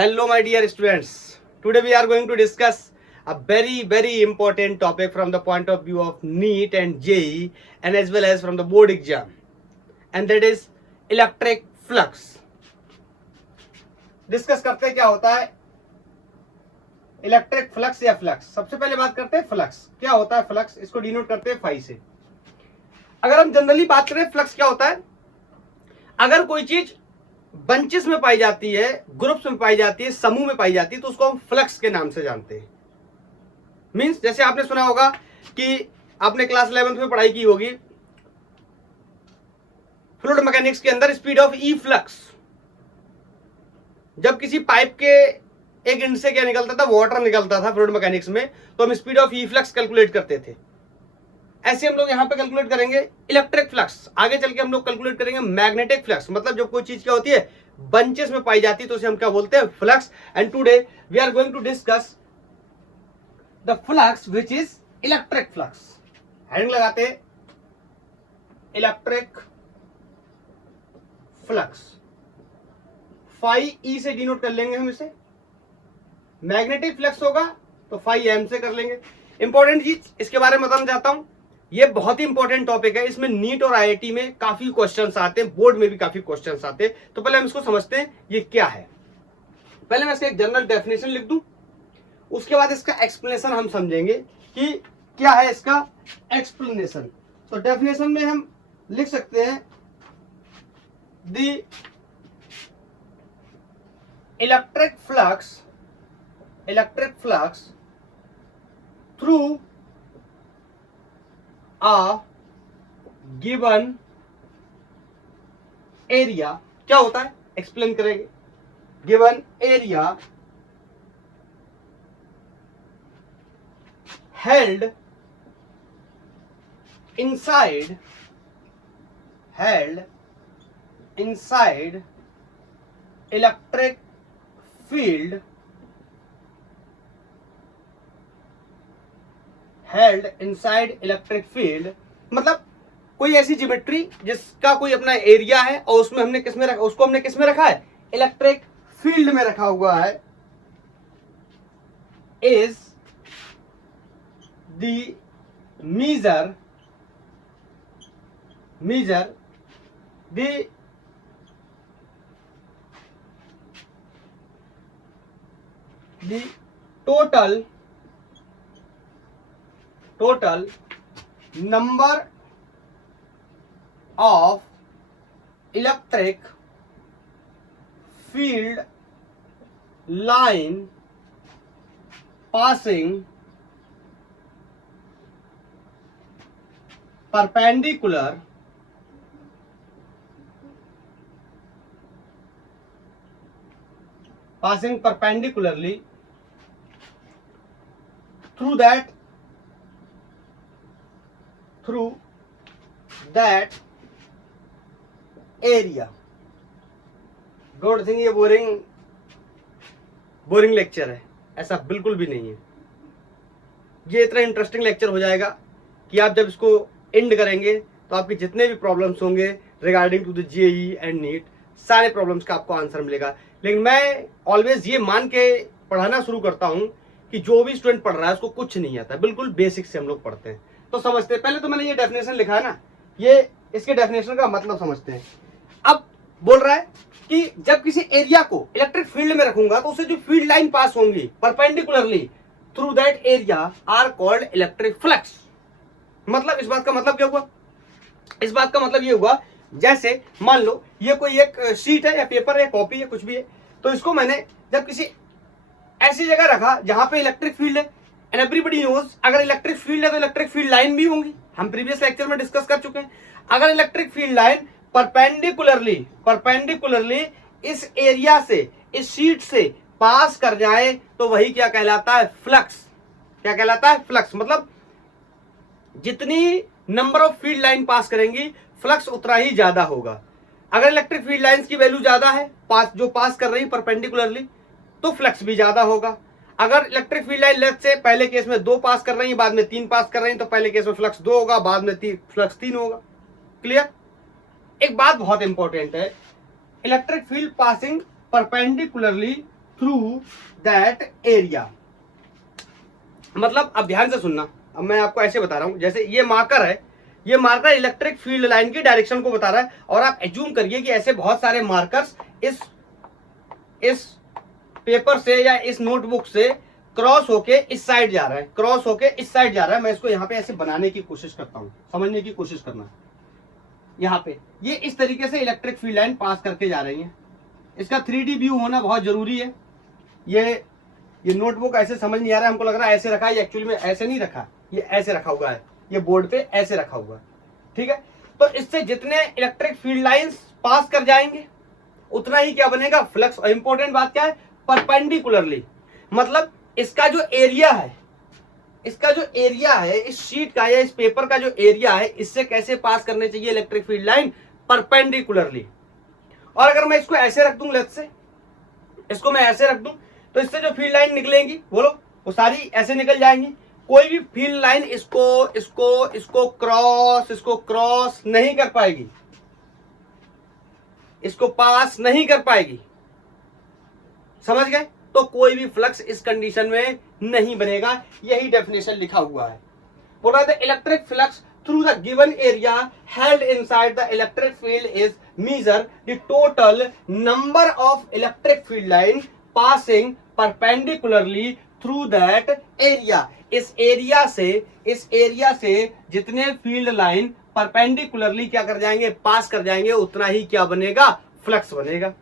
Hello, my dear students. Today we are going to discuss a very important topic from the point of view of NEET and JEE and as well as from the board exam, and that is electric flux. Discuss करते हैं क्या होता है electric flux या flux. सबसे पहले बात करते हैं फ्लक्स। क्या होता है फ्लक्स? इसको डिनोट करते हैं फाई से। अगर हम जनरली बात करें फ्लक्स क्या होता है, अगर कोई चीज बंचेस में पाई जाती है, ग्रुप्स में पाई जाती है, समूह में पाई जाती है, तो उसको हम फ्लक्स के नाम से जानते हैं। मींस जैसे आपने सुना होगा कि आपने क्लास 11th में पढ़ाई की होगी फ्लूइड मैकेनिक्स के अंदर स्पीड ऑफ ई फ्लक्स। जब किसी पाइप के एक एंड से क्या निकलता था, वाटर निकलता था फ्लूइड मैकेनिक्स में, तो हम speed of E flux calculate करते थे। ऐसे हम लोग यहां पे कैलकुलेट करेंगे इलेक्ट्रिक फ्लक्स। आगे चल के हम लोग कैलकुलेट करेंगे मैग्नेटिक फ्लक्स। मतलब जब कोई चीज क्या होती है बंचेस में पाई जाती है तो उसे हम क्या बोलते हैं, flux. And today we are going to discuss the flux which is electric flux. Heading लगाते हैं इलेक्ट्रिक फ्लक्स। फाई ई से डिनोट कर लेंगे हम इसे। मैग्नेटिक फ्लक्स होगा तो फाई एम से कर लेंगे। इंपॉर्टेंट चीज इसके बारे में बताना चाहता हूं, ये बहुत ही इंपॉर्टेंट टॉपिक है। इसमें नीट और आईआईटी में काफी क्वेश्चंस आते हैं, बोर्ड में भी काफी क्वेश्चंस आते हैं। तो पहले हम इसको समझते हैं ये क्या है। पहले मैं इसका एक जनरल डेफिनेशन लिख दूं, उसके बाद इसका एक्सप्लेनेशन हम समझेंगे कि क्या है इसका एक्सप्लेनेशन। तो डेफिनेशन में हम लिख सकते हैं the electric flux through a given area। क्या होता है एक्सप्लेन करेंगे। Given area held inside electric field held inside electric field. मतलब कोई ऐसी ज्योमेट्री जिसका कोई अपना एरिया है और उसमें हमने किसमें रखा, उसको हमने किसमें रखा है, इलेक्ट्रिक फील्ड में रखा हुआ है। Is the measure the total number of electric field line passing perpendicularly through that area। Don't think ये बोरिंग लेक्चर है, ऐसा बिल्कुल भी नहीं है। ये इतना इंटरेस्टिंग लेक्चर हो जाएगा कि आप जब इसको एंड करेंगे तो आपके जितने भी प्रॉब्लम्स होंगे regarding to the JEE and NEET, सारे प्रॉब्लम्स का आपको आंसर मिलेगा। लेकिन मैं ऑलवेज ये मान के पढ़ाना शुरू करता हूं कि जो भी स्टूडेंट पढ़ रहा है उसको कुछ नहीं आता, बिल्कुल बेसिक से हम लोग पढ़ते हैं। तो समझते हैं, पहले तो मैंने ये डेफिनेशन लिखा है ना, ये इसके डेफिनेशन का मतलब समझते हैं। अब बोल रहा है कि जब किसी एरिया को इलेक्ट्रिक फील्ड में रखूंगा तो उससे जो फील्ड लाइन पास होंगी perpendicularly through that area are called electric flux. मतलब इस बात का मतलब क्या हुआ, इस बात का मतलब ये हुआ जैसे मान लो ये कोई एक शीट है या पेपर है या कॉपी है, कुछ भी है, तो इसको मैंने जब किसी ऐसी जगह रखा जहां पे इलेक्ट्रिक फील्ड है, एंड एवरीबडी नोज अगर इलेक्ट्रिक फील्ड है तो इलेक्ट्रिक फील्ड लाइन भी होंगी, हम प्रीवियस लेक्चर में डिस्कस कर चुके हैं। अगर इलेक्ट्रिक फील्ड लाइन परपेंडिकुलरली इस एरिया से, इस शीट से पास कर जाए तो वही क्या कहलाता है, फ्लक्स। क्या कहलाता है, फ्लक्स। मतलब जितनी नंबर ऑफ फील्ड लाइन पास करेंगी फ्लक्स उतना ही ज्यादा होगा। अगर इलेक्ट्रिक फील्ड लाइंस की वैल्यू ज्यादा है, जो पास कर रही है परपेंडिकुलरली, तो फ्लक्स भी ज्यादा होगा। अगर इलेक्ट्रिक फील्ड लाइन लेट से पहले केस में 2 पास कर रही है, बाद में 3 पास कर रही है, तो पहले केस में फ्लक्स 2 होगा, बाद में फ्लक्स 3 होगा। क्लियर। एक बात बहुत इंपॉर्टेंट है, electric field passing perpendicularly through that area. मतलब अब ध्यान से सुनना, अब मैं आपको ऐसे बता रहा हूं, जैसे ये मार्कर है, ये मार्कर इलेक्ट्रिक फील्ड लाइन की डायरेक्शन को बता रहा है, और आप एज्यूम करिए कि ऐसे बहुत सारे मार्कर्स इस पेपर से या इस नोटबुक से क्रॉस होके इस साइड जा रहा है, क्रॉस होके इस साइड जा रहा है। मैं इसको यहाँ पे ऐसे बनाने की कोशिश करता हूँ, समझने की कोशिश करना। यहाँ पे ये इस तरीके से इलेक्ट्रिक फील्ड लाइन पास करके जा रही है। इसका 3D व्यू होना बहुत जरूरी है। ये नोटबुक ऐसे समझ नहीं आ रहा है, हमको लग रहा है ऐसे रखा है, एक्चुअली में ऐसे नहीं रखा, ये ऐसे रखा हुआ है, ये बोर्ड पे ऐसे रखा हुआ है, ठीक है। तो इससे जितने इलेक्ट्रिक फील्ड लाइंस पास कर जाएंगे उतना ही क्या बनेगा, फ्लक्स। और इंपॉर्टेंट बात क्या है, परपेंडिकुलरली, मतलब इसका जो एरिया है, इसका जो एरिया है इस शीट का या इस पेपर का जो एरिया है, इससे कैसे पास करने चाहिए इलेक्ट्रिक फील्ड लाइन, परपेंडिकुलरली। और अगर मैं इसको ऐसे रख दूं, लेट्स से इसको मैं ऐसे रख दूं, तो इससे जो फील्ड लाइन निकलेंगी बोलो, वो सारी ऐसे निकल जाएंगी। कोई भी फील्ड लाइन इसको क्रॉस नहीं कर पाएगी, इसको पास नहीं कर पाएगी, समझ गए। तो कोई भी फ्लक्स इस कंडीशन में नहीं बनेगा, यही डेफिनेशन लिखा हुआ है। बोला the electric flux through the given area held inside the electric field is measure the total number of electric field line passing perpendicularly through that area। इस एरिया से जितने फील्ड लाइन परपेंडिकुलरली क्या कर जाएंगे, पास कर जाएंगे, उतना ही क्या बनेगा, फ्लक्स बनेगा।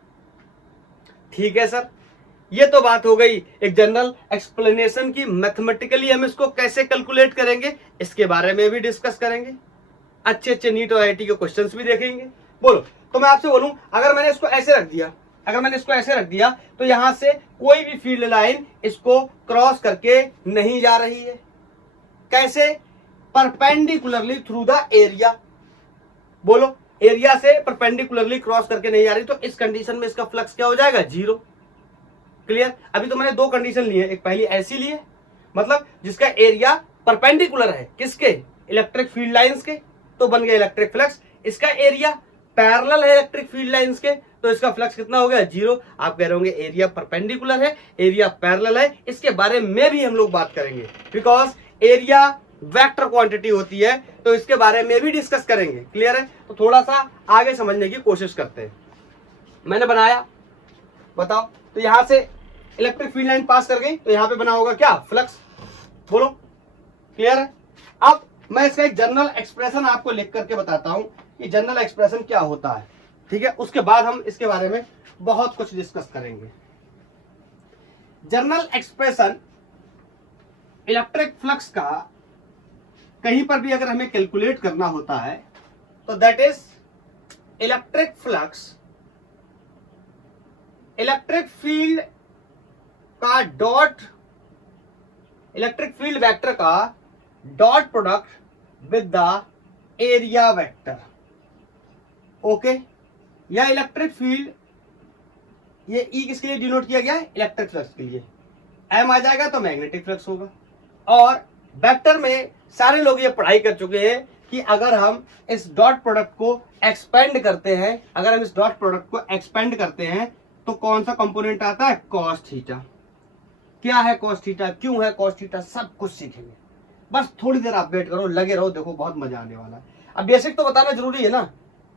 ठीक है सर, ये तो बात हो गई एक जनरल एक्सप्लेनेशन की। मैथमेटिकली हम इसको कैसे कैलकुलेट करेंगे इसके बारे में भी डिस्कस करेंगे, अच्छे नीट और आईआईटी के क्वेश्चंस भी देखेंगे। बोलो, तो मैं आपसे बोलूं, अगर मैंने इसको ऐसे रख दिया, तो यहां से कोई भी फील्ड लाइन इसको क्रॉस करके नहीं जा रही है। कैसे, परपेंडिकुलरली थ्रू द एरिया। बोलो, एरिया से परपेंडिकुलरली क्रॉस करके नहीं जा रही, तो इस कंडीशन में इसका फ्लक्स क्या हो जाएगा, जीरो। क्लियर। अभी तो मैंने दो कंडीशन ली है, एक पहली ऐसी ली है, मतलब जिसका एरिया परपेंडिकुलर है किसके, इलेक्ट्रिक फील्ड लाइंस के, तो बन गया इलेक्ट्रिक फ्लक्स। इसका एरिया पैरेलल है इलेक्ट्रिक फील्ड लाइंस के, तो इसका फ्लक्स कितना हो गया, जीरो। आप कह रहे होंगे एरिया परपेंडिकुलर है, एरिया पैरेलल है, इसके बारे में भी हम लोग बात करेंगे, बिकॉज एरिया वेक्टर क्वांटिटी होती है, तो इसके बारे में भी डिस्कस करेंगे। क्लियर है। तो थोड़ा सा आगे समझने की कोशिश करते हैं। मैंने बनाया, बताओ, तो यहां से इलेक्ट्रिक फील्ड लाइन पास कर गई, तो यहां पे बना होगा क्या, फ्लक्स। बोलो, क्लियर है। अब मैं इसका एक जनरल एक्सप्रेशन आपको लिख करके बताता हूं कि जनरल एक्सप्रेशन क्या होता है, ठीक है। उसके बाद हम इसके बारे में बहुत कुछ डिस्कस करेंगे। जनरल एक्सप्रेशन इलेक्ट्रिक फ्लक्स का कहीं पर भी अगर हमें कैलकुलेट करना होता है, तो that is electric flux, electric field का डॉट, इलेक्ट्रिक फील्ड वेक्टर का dot product with the area vector. Okay, या इलेक्ट्रिक फील्ड, ये ई किसके लिए डिनोट किया गया है, इलेक्ट्रिक फ्लक्स के लिए। एम आ जाएगा तो मैग्नेटिक फ्लक्स होगा। और वेक्टर में सारे लोग ये पढ़ाई कर चुके हैं कि अगर हम इस डॉट प्रोडक्ट को एक्सपेंड करते हैं, अगर हम इस डॉट प्रोडक्ट को एक्सपेंड करते हैं, तो कौन सा कंपोनेंट आता है, कॉस थीटा। क्या है कॉस थीटा, क्यों है कॉस थीटा, सब कुछ सीखेंगे। बस थोड़ी देर आप वेट करो, लगे रहो, देखो बहुत मजा आने वाला है। अब बेसिक तो बताना जरूरी है ना,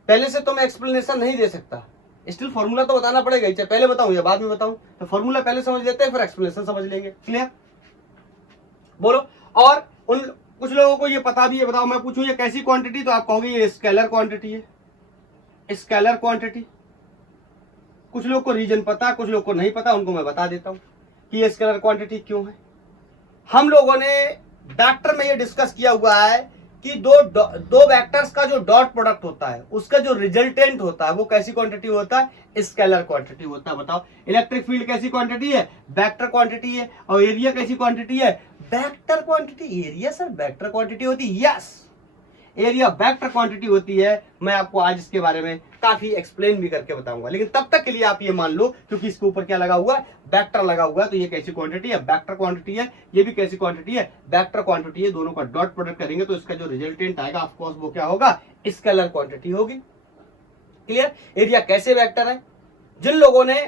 पहले से तो मैं एक्सप्लेनेशन नहीं दे सकता, स्टिल फॉर्मूला तो बताना पड़ेगा ही, चाहे पहले बताऊं या बाद में बताऊं। तो फॉर्मूला पहले समझ लेते हैं, फिर एक्सप्लेनेशन समझ लेंगे। क्लियर। बोलो, और उन कुछ लोगों को ये पता भी है, बताओ मैं पूछूं ये कैसी क्वांटिटी, तो आप कहोगे ये स्केलर क्वांटिटी है, स्केलर क्वांटिटी। कुछ लोग को रीजन पता, कुछ लोग को नहीं पता, उनको मैं बता देता हूं कि ये स्केलर क्वांटिटी क्यों है। हम लोगों ने वेक्टर में ये डिस्कस किया हुआ है कि दो वेक्टर्स का जो डॉट प्रोडक्ट होता है, उसका जो रिजल्टेंट होता है, वो कैसी क्वांटिटी होता है, स्केलर क्वांटिटी होता है। बताओ, इलेक्ट्रिक फील्ड कैसी क्वांटिटी है, वेक्टर क्वांटिटी है। और एरिया कैसी क्वांटिटी है, vector quantity. Area sir vector quantity होती है, यस, एरिया वेक्टर क्वांटिटी होती है। मैं आपको आज इसके बारे में काफी एक्सप्लेन भी करके बताऊंगा, लेकिन तब तक के लिए आप ये मान लो, क्योंकि इसके ऊपर क्या लगा हुआ है, वेक्टर लगा हुआ है, तो ये कैसी क्वांटिटी है, वेक्टर क्वांटिटी है। ये भी कैसी क्वांटिटी है, वेक्टर क्वांटिटी है। दोनों का डॉट प्रोडक्ट करेंगे तो इसका जो रिजल्टेंट आएगा, ऑफ कोर्स वो क्या होगा, स्केलर क्वांटिटी होगी। क्लियर। एरिया कैसे वेक्टर है, जिन लोगों ने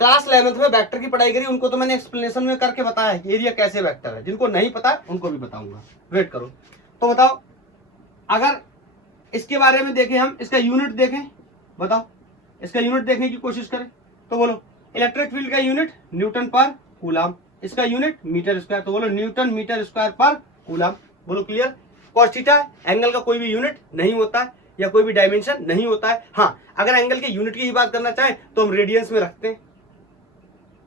क्लास 11th में वेक्टर की पढ़ाई करी, उनको तो मैंने एक्सप्लेनेशन में करके बताया कि एरिया कैसे वेक्टर है। जिनको नहीं पता उनको भी बताऊंगा, वेट करो। तो बताओ, अगर इसके बारे में देखें हम, इसका यूनिट देखें, बताओ इसका यूनिट देखने की कोशिश करें तो बोलो इलेक्ट्रिक फील्ड का यूनिट न्यूटन पर कूलम, इसका यूनिट मीटर स्क्वायर, तो बोलो Newton metre square per coulomb. बोलो क्लियर। कॉस थीटा एंगल का कोई भी यूनिट नहीं होता है या कोई भी डायमेंशन नहीं होता है। हाँ, अगर एंगल के यूनिट की ही बात करना चाहें तो हम रेडियंस में रखते हैं।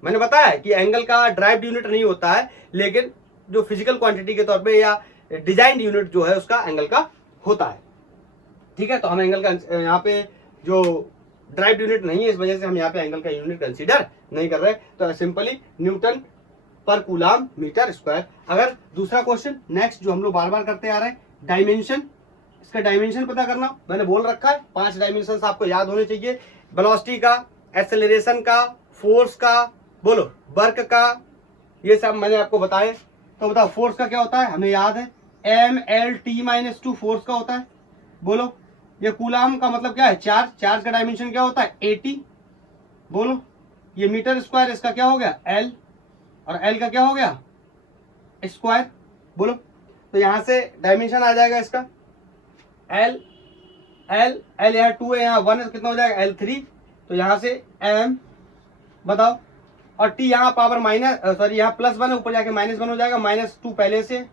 मैंने बताया कि एंगल का ड्राइव्ड यूनिट नहीं होता है, लेकिन जो फिजिकल क्वांटिटी के तौर पे या डिजाइंड यूनिट जो है उसका एंगल का होता है। ठीक है, तो हम एंगल का यहाँ पे जो ड्राइव्ड यूनिट नहीं है, इस वजह से हम यहाँ पे एंगल का यूनिट कंसीडर नहीं कर रहे, तो सिंपली न्यूटन पर कूलम मीटर स्क्वायर। अगर दूसरा क्वेश्चन नेक्स्ट जो हम लोग बार बार करते आ रहे हैं, डायमेंशन, इसका डायमेंशन पता करना, मैंने बोल रखा है 5 डायमेंशन आपको याद होने चाहिए। वेलोसिटी का, एक्सेलरेशन का, फोर्स का, बोलो वर्क का, ये सब मैंने आपको बताए। तो बताओ फोर्स का क्या होता है, हमें याद है mLT-2 फोर्स का होता है। बोलो ये कूलम का मतलब क्या है, चार्ज, चार्ज का डायमेंशन क्या होता है 80। बोलो ये मीटर स्क्वायर, इसका क्या हो गया L, और L का क्या हो गया स्क्वायर। बोलो तो यहां से डायमेंशन आ जाएगा इसका L, L, L यहाँ 2 है, यहाँ 1 है, कितना हो जाएगा L3। तो यहां से M, बताओ, और T यहाँ पावर माइनस, सॉरी यहाँ +1 है, ऊपर जाके -1 हो जाएगा, -2 पहले से।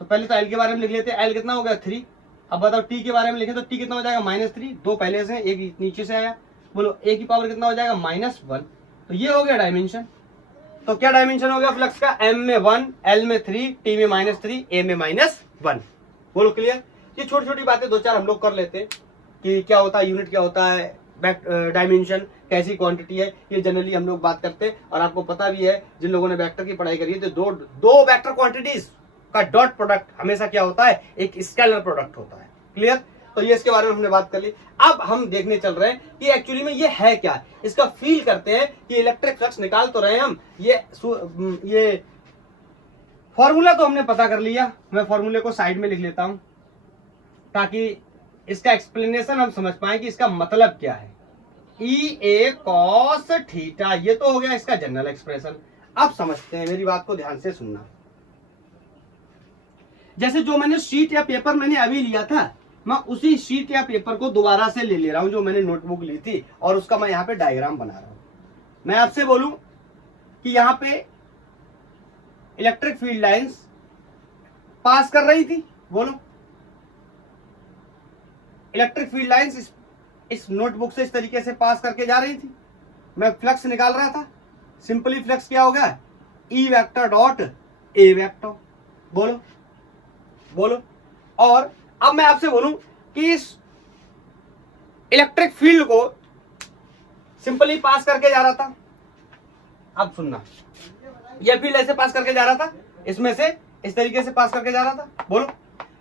तो पहले तो L के बारे में लिख लेते हैं, L कितना हो गया 3। अब बताओ T के बारे में लिखे तो T कितना हो जाएगा -3, 2 पहले से, एक नीचे से आया। बोलो A की पावर कितना हो जाएगा -1। तो ये हो गया डायमेंशन। तो क्या डायमेंशन हो गया फ्लक्स का, M में 1, L में 3, T में -3, A में -1। बोलो क्लियर। ये छोटी छोटी बातें 2-4 हम लोग कर लेते हैं कि क्या होता है यूनिट, क्या होता है डायमेंशन, कैसी क्वांटिटी है, ये जनरली हम लोग बात करते हैं। और आपको पता भी है जिन लोगों ने वेक्टर की पढ़ाई करी है, तो दो वेक्टर क्वांटिटीज का डॉट प्रोडक्ट हमेशा क्या होता है, एक स्केलर प्रोडक्ट होता है। क्लियर। तो ये इसके बारे में हमने बात कर ली। अब हम देखने चल रहे हैं कि एक्चुअली में ये है क्या, इसका फील करते हैं कि इलेक्ट्रिक फ्लक्स निकाल तो रहे हैं हम। ये फॉर्मूला तो हमने पता कर लिया, मैं फॉर्मूले को साइड में लिख लेता हूं ताकि इसका एक्सप्लेनेशन हम समझ पाए कि इसका मतलब क्या है। EA cos थीटा, ये तो हो गया इसका जनरल एक्सप्रेशन। अब समझते हैं, मेरी बात को ध्यान से सुनना। जैसे जो मैंने शीट या पेपर मैंने अभी लिया था, मैं उसी शीट या पेपर को दोबारा से ले रहा हूं जो मैंने नोटबुक ली थी, और उसका मैं यहाँ पे डायग्राम बना रहा हूं। मैं आपसे बोलूं कि यहाँ पे इलेक्ट्रिक फील्ड लाइंस पास कर रही थी, बोलो इलेक्ट्रिक फील्ड लाइंस इस नोटबुक से इस तरीके से पास करके जा रही थी। मैं फ्लक्स निकाल रहा था, सिंपली फ्लक्स क्या हो गया, E vector dot A vector. बोलो बोलो। और अब मैं आपसे बोलूं कि इस इलेक्ट्रिक फील्ड को सिंपली पास करके जा रहा था। अब सुनना, यह फील्ड ऐसे पास करके जा रहा था, इसमें से इस तरीके से पास करके जा रहा था। बोलो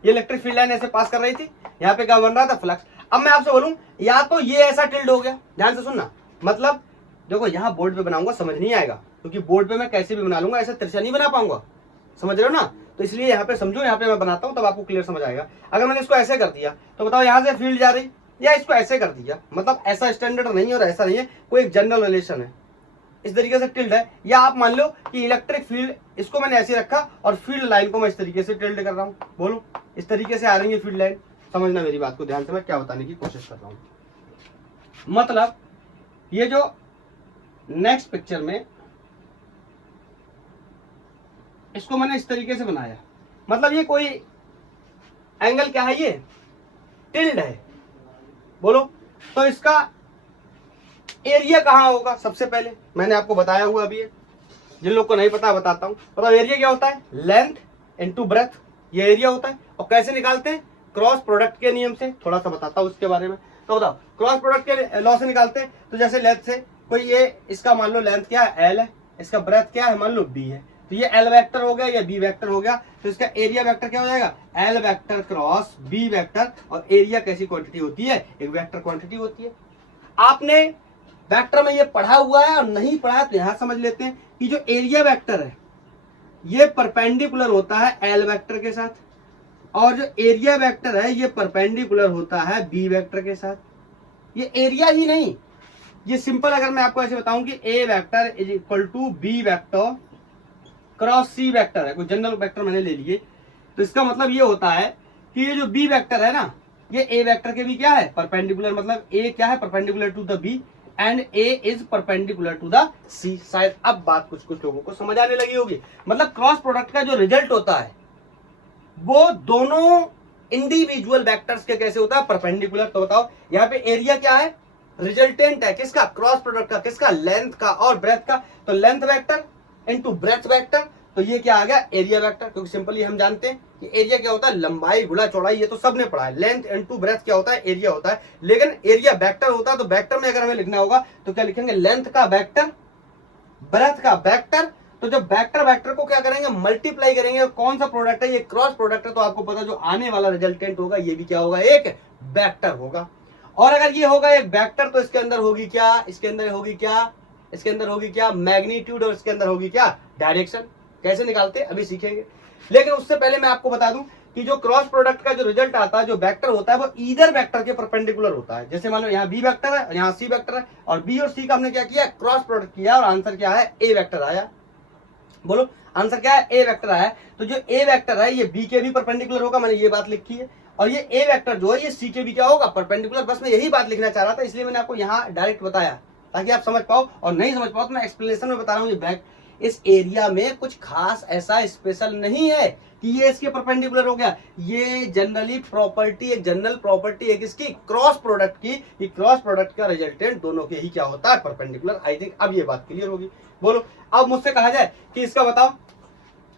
ये इलेक्ट्रिक फील्ड लाइन ऐसे पास कर रही थी, यहाँ पे क्या बन रहा था, फ्लक्स। अब मैं आपसे बोलूं, या तो ये ऐसा टिल्ड हो गया, ध्यान से सुनना, मतलब देखो यहाँ बोर्ड पे बनाऊंगा समझ नहीं आएगा, क्योंकि बोर्ड पे मैं कैसे भी बना लूंगा, ऐसा तिरछा नहीं बना पाऊंगा, समझ रहे हो ना। तो इसलिए यहाँ पे समझो, यहाँ पे मैं बनाता हूँ तब आपको क्लियर समझ आएगा। अगर मैंने इसको ऐसे कर दिया तो बताओ यहाँ से फील्ड जा रही, या इसको ऐसे कर दिया, मतलब ऐसा स्टैंडर्ड नहीं है और ऐसा नहीं है, कोई एक जनरल रिलेशन है, इस तरीके से टिल्ड है। या आप मान लो कि इलेक्ट्रिक फील्ड, इसको मैंने ऐसे रखा और फील्ड लाइन को मैं इस तरीके से टिल्ड कर रहा हूँ। बोलो इस तरीके से आ रही है फील्ड लाइन। समझना मेरी बात को ध्यान से, मैं क्या बताने की कोशिश कर रहा हूँ। मतलब ये जो नेक्स्ट पिक्चर में इसको मैंने इस तरीके से बनाया, मतलब ये कोई एंगल क्या है, ये टिल्ड है। बोलो तो इसका एरिया कहां होगा, सबसे पहले मैंने आपको बताया हुआ अभी है, जिन लोग को नहीं पता बताता हूं। बताओ एरिया क्या होता है, लेंथ इनटू ब्रेथ, ये एरिया होता है। और कैसे निकालते हैं, क्रॉस प्रोडक्ट के नियम से, थोड़ा सा बताता हूं उसके बारे में। तो बताओ क्रॉस प्रोडक्ट के लॉ से निकालते हैं। तो जैसे लेंथ से कोई ये, इसका मान लो लेंथ क्या है L है, इसका ब्रेथ क्या है मान लो B है, तो ये L वेक्टर हो गया या B वेक्टर हो गया। तो इसका एरिया वेक्टर क्या हो जाएगा, L vector cross B vector. और एरिया कैसी क्वांटिटी होती है, एक वेक्टर क्वांटिटी होती है। आपने वेक्टर में ये पढ़ा हुआ है और नहीं पढ़ा है तो यहां समझ लेते हैं कि जो एरिया वेक्टर है ये परपेंडिकुलर होता है L वेक्टर के साथ, और जो एरिया वेक्टर है ये परपेंडिकुलर होता है B वेक्टर के साथ। ये एरिया ही नहीं, ये सिंपल अगर मैं आपको ऐसे बताऊं कि A vector is equal to B vector cross C vector है, कोई जनरल वेक्टर मैंने ले लिए, तो इसका मतलब ये होता है कि ये जो बी वेक्टर है ना, ये ए वेक्टर के भी क्या है परपेंडिकुलर, मतलब ए क्या है perpendicular to the B and A is perpendicular to the C. शायद अब बात कुछ कुछ लोगों को समझ आने लगी होगी। मतलब क्रॉस प्रोडक्ट का जो रिजल्ट होता है वो दोनों इंडिविजुअल वेक्टर्स के कैसे होता है परपेंडिकुलर। तो बताओ यहाँ पे एरिया क्या है, रिजल्टेंट है किसका, क्रॉस प्रोडक्ट का, किसका, लेंथ का और ब्रेथ का। तो length vector into breadth vector, तो ये क्या आ गया एरिया वेक्टर, क्योंकि सिंपली हम जानते हैं कि एरिया क्या होता है लंबाई गुणा चौड़ाई, ये तो सबने पढ़ा है। लेंथ इनटू ब्रेथ क्या होता है एरिया होता है, लेकिन एरिया वेक्टर होता है। तो वेक्टर में अगर हमें लिखना होगा तो क्या लिखेंगे, लेंथ का वेक्टर ब्रेथ का वेक्टर। तो जब वेक्टर वेक्टर को क्या करेंगे मल्टीप्लाई करेंगे, कौन सा प्रोडक्ट है ये क्रॉस प्रोडक्ट है, तो आपको पता जो आने वाला रिजल्टेंट होगा ये भी क्या होगा एक वेक्टर होगा। और अगर ये होगा एक वेक्टर तो इसके अंदर होगी क्या, इसके अंदर होगी क्या, इसके अंदर होगी क्या मैग्नीट्यूड, और इसके अंदर होगी क्या डायरेक्शन। कैसे निकालते हैं अभी सीखेंगे, लेकिन उससे पहले मैं आपको बता दूं कि जो क्रॉस प्रोडक्ट का जो रिजल्ट आता है जो वेक्टर होता है वो ईदर वेक्टर के परपेंडिकुलर होता है। जैसे मान लो यहाँ बी वेक्टर है, यहाँ सी वेक्टर है, और बी और सी का हमने क्या किया क्रॉस प्रोडक्ट किया और आंसर क्या है ए वेक्टर आया। बोलो आंसर क्या है ए वेक्टर आया। तो जो ए वेक्टर है ये बी के भी परपेंडिकुलर होगा, मैंने ये बात लिखी है, और ये ए वेक्टर जो है ये सी के भी क्या होगा परपेंडिकुलर। बस मैं यही बात लिखना चाह रहा था, इसलिए मैंने आपको यहाँ डायरेक्ट बताया ताकि आप समझ पाओ, और नहीं समझ पाओ तो मैं एक्सप्लेनेशन में बता रहा हूँ। ये बैक इस एरिया में कुछ खास ऐसा स्पेशल नहीं है कि ये इसके परपेंडिकुलर हो गया, ये जनरली प्रॉपर्टी, एक जनरल प्रॉपर्टी है किसकी क्रॉस प्रोडक्ट की, कि क्रॉस प्रोडक्ट का रिजल्टेंट दोनों के ही क्या होता है परपेंडिकुलर। आई थिंक अब ये बात क्लियर होगी। बोलो अब मुझसे कहा जाए कि इसका बताओ,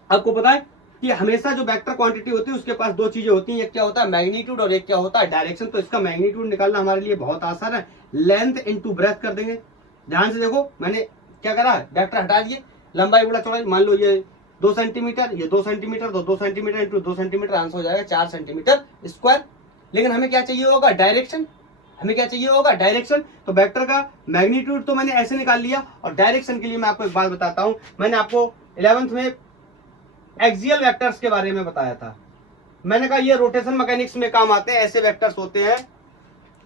आपको पता है कि हमेशा जो वेक्टर क्वांटिटी होती है उसके पास दो चीजें होती हैं, एक क्या होता है मैग्नीट्यूड और एक क्या होता है डायरेक्शन। तो इसका मैग्नीट्यूड निकालना हमारे लिए बहुत आसान है, लेंथ इनटू ब्रेथ कर देंगे। ध्यान से देखो मैंने क्या करा, वेक्टर हटा दिए, लंबाई गुणा चौड़ाई, मान लो ये 2 सेंटीमीटर, ये 2 सेंटीमीटर, तो 2 सेंटीमीटर इंटू 2 सेंटीमीटर आंसर हो जाएगा 4 सेंटीमीटर स्क्वायर। लेकिन हमें क्या चाहिए होगा डायरेक्शन, हमें क्या चाहिए होगा डायरेक्शन। तो वेक्टर का मैग्नीट्यूड तो मैंने ऐसे निकाल लिया, और डायरेक्शन के लिए मैं आपको एक बात बताता हूं। मैंने आपको 11th में एक्सियल वेक्टर्स के बारे में बताया था, मैंने कहा ये रोटेशन मैकेनिक्स में काम आते हैं। ऐसे वेक्टर्स होते हैं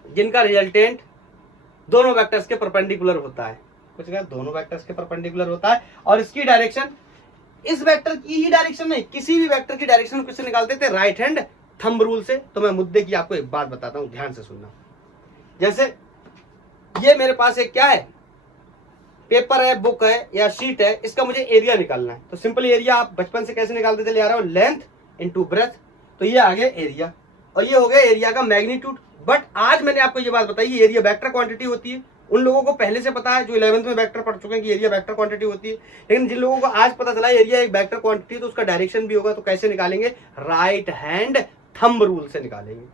जिनका रिजल्टेंट दोनों वेक्टर्स के परपेंडिकुलर होता है, कुछ कहा दोनों वेक्टर्स के परपेंडिकुलर होता है, और इसकी डायरेक्शन इस वेक्टर की ही डायरेक्शन नहीं, किसी भी वेक्टर की डायरेक्शन किससे निकालते थे, राइट हैंड थंब रूल से। तो मैं मुद्दे की आपको एक बात बताता हूं, ध्यान से सुनना। जैसे ये मेरे पास एक क्या है पेपर है, बुक है या शीट है, इसका मुझे एरिया निकालना है। तो सिंपल एरिया आप बचपन से कैसे निकालते चले आ रहे हो, लेंथ इनटू ब्रेथ। तो ये आ गया एरिया, और ये हो गया एरिया का मैग्नीट्यूड। बट आज मैंने आपको ये बात बताई एरिया वेक्टर क्वांटिटी होती है। उन लोगों को पहले से पता है जो 11th में वेक्टर पढ़ चुके हैं कि एरिया वेक्टर क्वांटिटी होती है, लेकिन जिन लोगों को आज पता चला एरिया एक वेक्टर क्वांटिटी तो उसका डायरेक्शन भी होगा। तो कैसे निकालेंगे, राइट हैंड थंब रूल से निकालेंगे,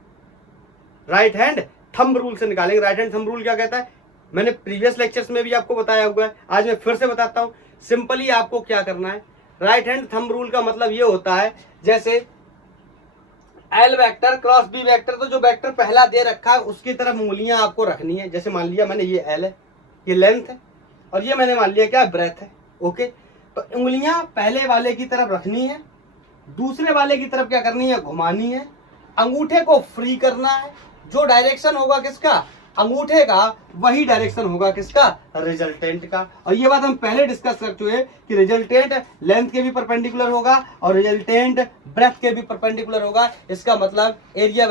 राइट हैंड थंब रूल से निकालेंगे। राइट हैंड थंब रूल क्या कहता है, मैंने प्रीवियस लेक्चर्स में भी आपको बताया हुआ है, आज मैं फिर से बताता हूं। सिंपली आपको क्या करना है, राइट हैंड थंब रूल का मतलब ये होता है जैसे L vector cross B vector, तो जो वेक्टर पहला दे रखा है उसकी तरफ उंगलियां आपको रखनी है। जैसे मान लिया मैंने ये एल है, ये लेंथ है, और ये मैंने मान लिया क्या ब्रेथ है। ओके, तो उंगलियां पहले वाले की तरफ रखनी है, दूसरे वाले की तरफ क्या करनी है घुमानी है, अंगूठे को फ्री करना है। जो डायरेक्शन होगा किसका अंगूठे का, वही डायरेक्शन होगा किसका रिजल्टेंट का। और ये बात हम पहले डिस्कस कर चुके हैं कि रिजल्टेंट लेंथ के भी परपेंडिकुलर होगा और रिजल्टेंट ब्रेथ के भी परपेंडिकुलर होगा। इसका मतलब एरिया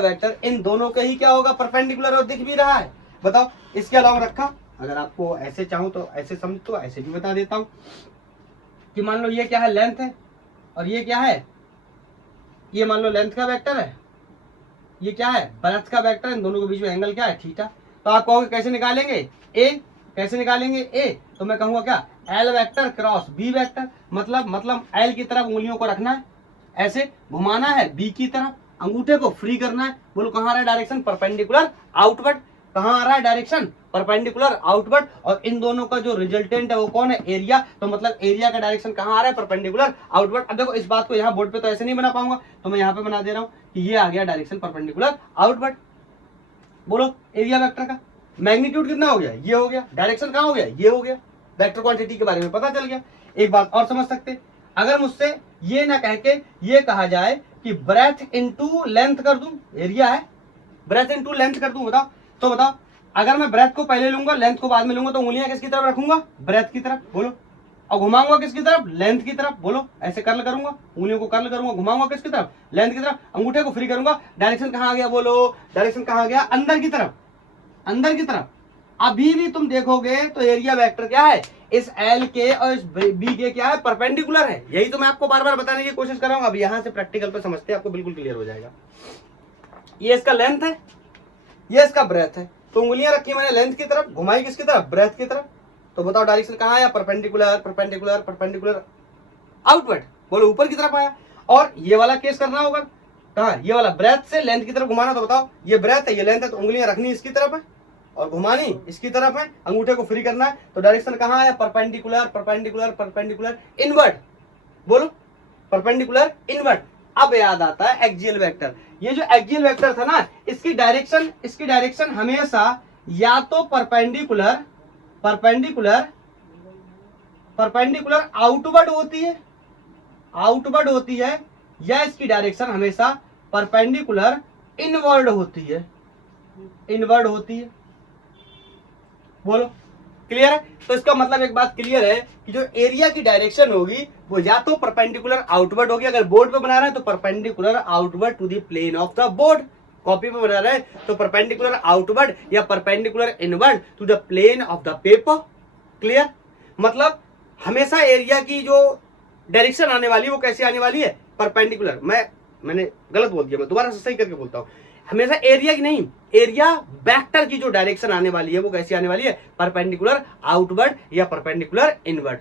वेक्टर इन दोनों के ही क्या होगा परपेंडिकुलर, और दिख भी रहा है। बताओ इसके अलावा रखा, अगर आपको ऐसे चाहूं तो ऐसे समझ, तो ऐसे भी बता देता हूं कि मान लो ये क्या है लेंथ है, और ये क्या है, ये मान लो लेंथ का वेक्टर है, ये क्या है ब्रेथ का वेक्टर, इन दोनों के बीच में एंगल क्या है थीटा। तो आप कहोगे कैसे निकालेंगे ए, कैसे निकालेंगे ए, तो मैं कहूंगा क्या L vector cross B vector, मतलब एल की तरफ उंगलियों को रखना है, ऐसे घुमाना है बी की तरफ, अंगूठे को फ्री करना है। बोलो कहाँ आ रहा है डायरेक्शन परपेंडिकुलर आउटवर्ड, कहाँ आ रहा है डायरेक्शन परपेंडिकुलर आउटवर्ड, और इन दोनों का जो रिजल्टेंट है वो कौन है एरिया। तो मतलब एरिया का डायरेक्शन कहाँ आ रहा है परपेंडिकुलर आउटवर्ड। अब देखो इस बात को यहाँ बोर्ड पे तो ऐसे नहीं बना पाऊंगा, तो मैं यहाँ पे बना दे रहा हूँ कि ये आ गया डायरेक्शन परपेंडिकुलर आउटवर्ड। बोलो एरिया वेक्टर का मैग्नीट्यूड कितना हो गया, ये हो गया, डायरेक्शन कहाँ हो गया, ये हो गया। वेक्टर क्वांटिटी के बारे में पता चल गया। एक बात और समझ सकते, अगर मुझसे ये ना कह के ये कहा जाए कि ब्रेथ इनटू लेंथ कर दूं, एरिया है ब्रेथ इनटू लेंथ कर दूं, बताओ तो बताओ अगर मैं ब्रेथ को पहले लूंगा, लेंथ को बाद में लूंगा, तो उंगलियां किसकी तरफ रखूंगा? ब्रेथ की तरफ, बोलो। और घुमाऊंगा किसकी तरफ? लेंथ की तरफ, बोलो। ऐसे कर्ल करूंगा, उंगलियों को कर्ल करूंगा, घुमाऊंगा किसकी तरफ? लेंथ की तरफ। अंगूठे को फ्री करूंगा, डायरेक्शन कहां आ गया? बोलो, डायरेक्शन कहां आ गया? अंदर की तरफ, अंदर की तरफ। अभी भी तुम देखोगे तो एरिया वेक्टर क्या है? इस एल के और इस बी के क्या है? परपेंडिकुलर है। यही तो मैं आपको बार बार बताने की कोशिश कर रहा हूं। अब यहां से प्रैक्टिकल पे समझते हैं, आपको बिल्कुल क्लियर हो जाएगा। ये इसका लेंथ है, ये इसका ब्रेथ है। तो उंगलियां रखी मैंने लेंथ की तरफ, घुमाई किसकी तरफ? ब्रेथ की तरफ। तो बताओ डायरेक्शन कहां आया? परपेंडिकुलर, परपेंडिकुलर, परपेंडिकुलर, आउटवर्ड, बोलो ऊपर की तरफ आया। और ये वाला केस करना होगा कहां? ये वाला ब्रेथ से लेंथ की तरफ घुमाना। तो बताओ ये ब्रेथ है, ये लेंथ है, तो उंगलियां रखनी इसकी तरफ है और घुमानी इसकी तरफ है, अंगूठे को फ्री करना है। तो डायरेक्शन कहां आया? परपेंडिकुलर, परपेंडिकुलर, परपेंडिकुलर, इनवर्ड, बोलो, परपेंडिकुलर, इनवर्ड। अब याद आता है एक्सियल वेक्टर। ये जो एक्सियल वेक्टर था ना, इसकी डायरेक्शन हमेशा या तो परपेंडिकुलर, परपेंडिकुलर, परपेंडिकुलर आउटवर्ड होती है, आउटवर्ड होती है, या इसकी डायरेक्शन हमेशा परपेंडिकुलर इनवर्ड होती है, इनवर्ड होती है, बोलो। क्लियर है? तो इसका मतलब एक बात क्लियर है कि जो एरिया की डायरेक्शन होगी वो या तो परपेंडिकुलर आउटवर्ड होगी, अगर बोर्ड पे बना रहे हैं तो perpendicular outward to the plane of the board. Copy पे बना रहे हैं तो परपेंडिकुलर आउटवर्ड या perpendicular inward to the plane of the paper. Clear? मतलब हमेशा एरिया की जो डायरेक्शन आने वाली है वो कैसे आने वाली है? परपेंडिकुलर। मैंने गलत बोल दिया, मैं दोबारा से सही करके बोलता हूं। हमेशा एरिया की नहीं, एरिया वेक्टर की जो डायरेक्शन आने वाली है वो कैसी आने वाली है? परपेंडिकुलर आउटवर्ड या परपेंडिकुलर इनवर्ड।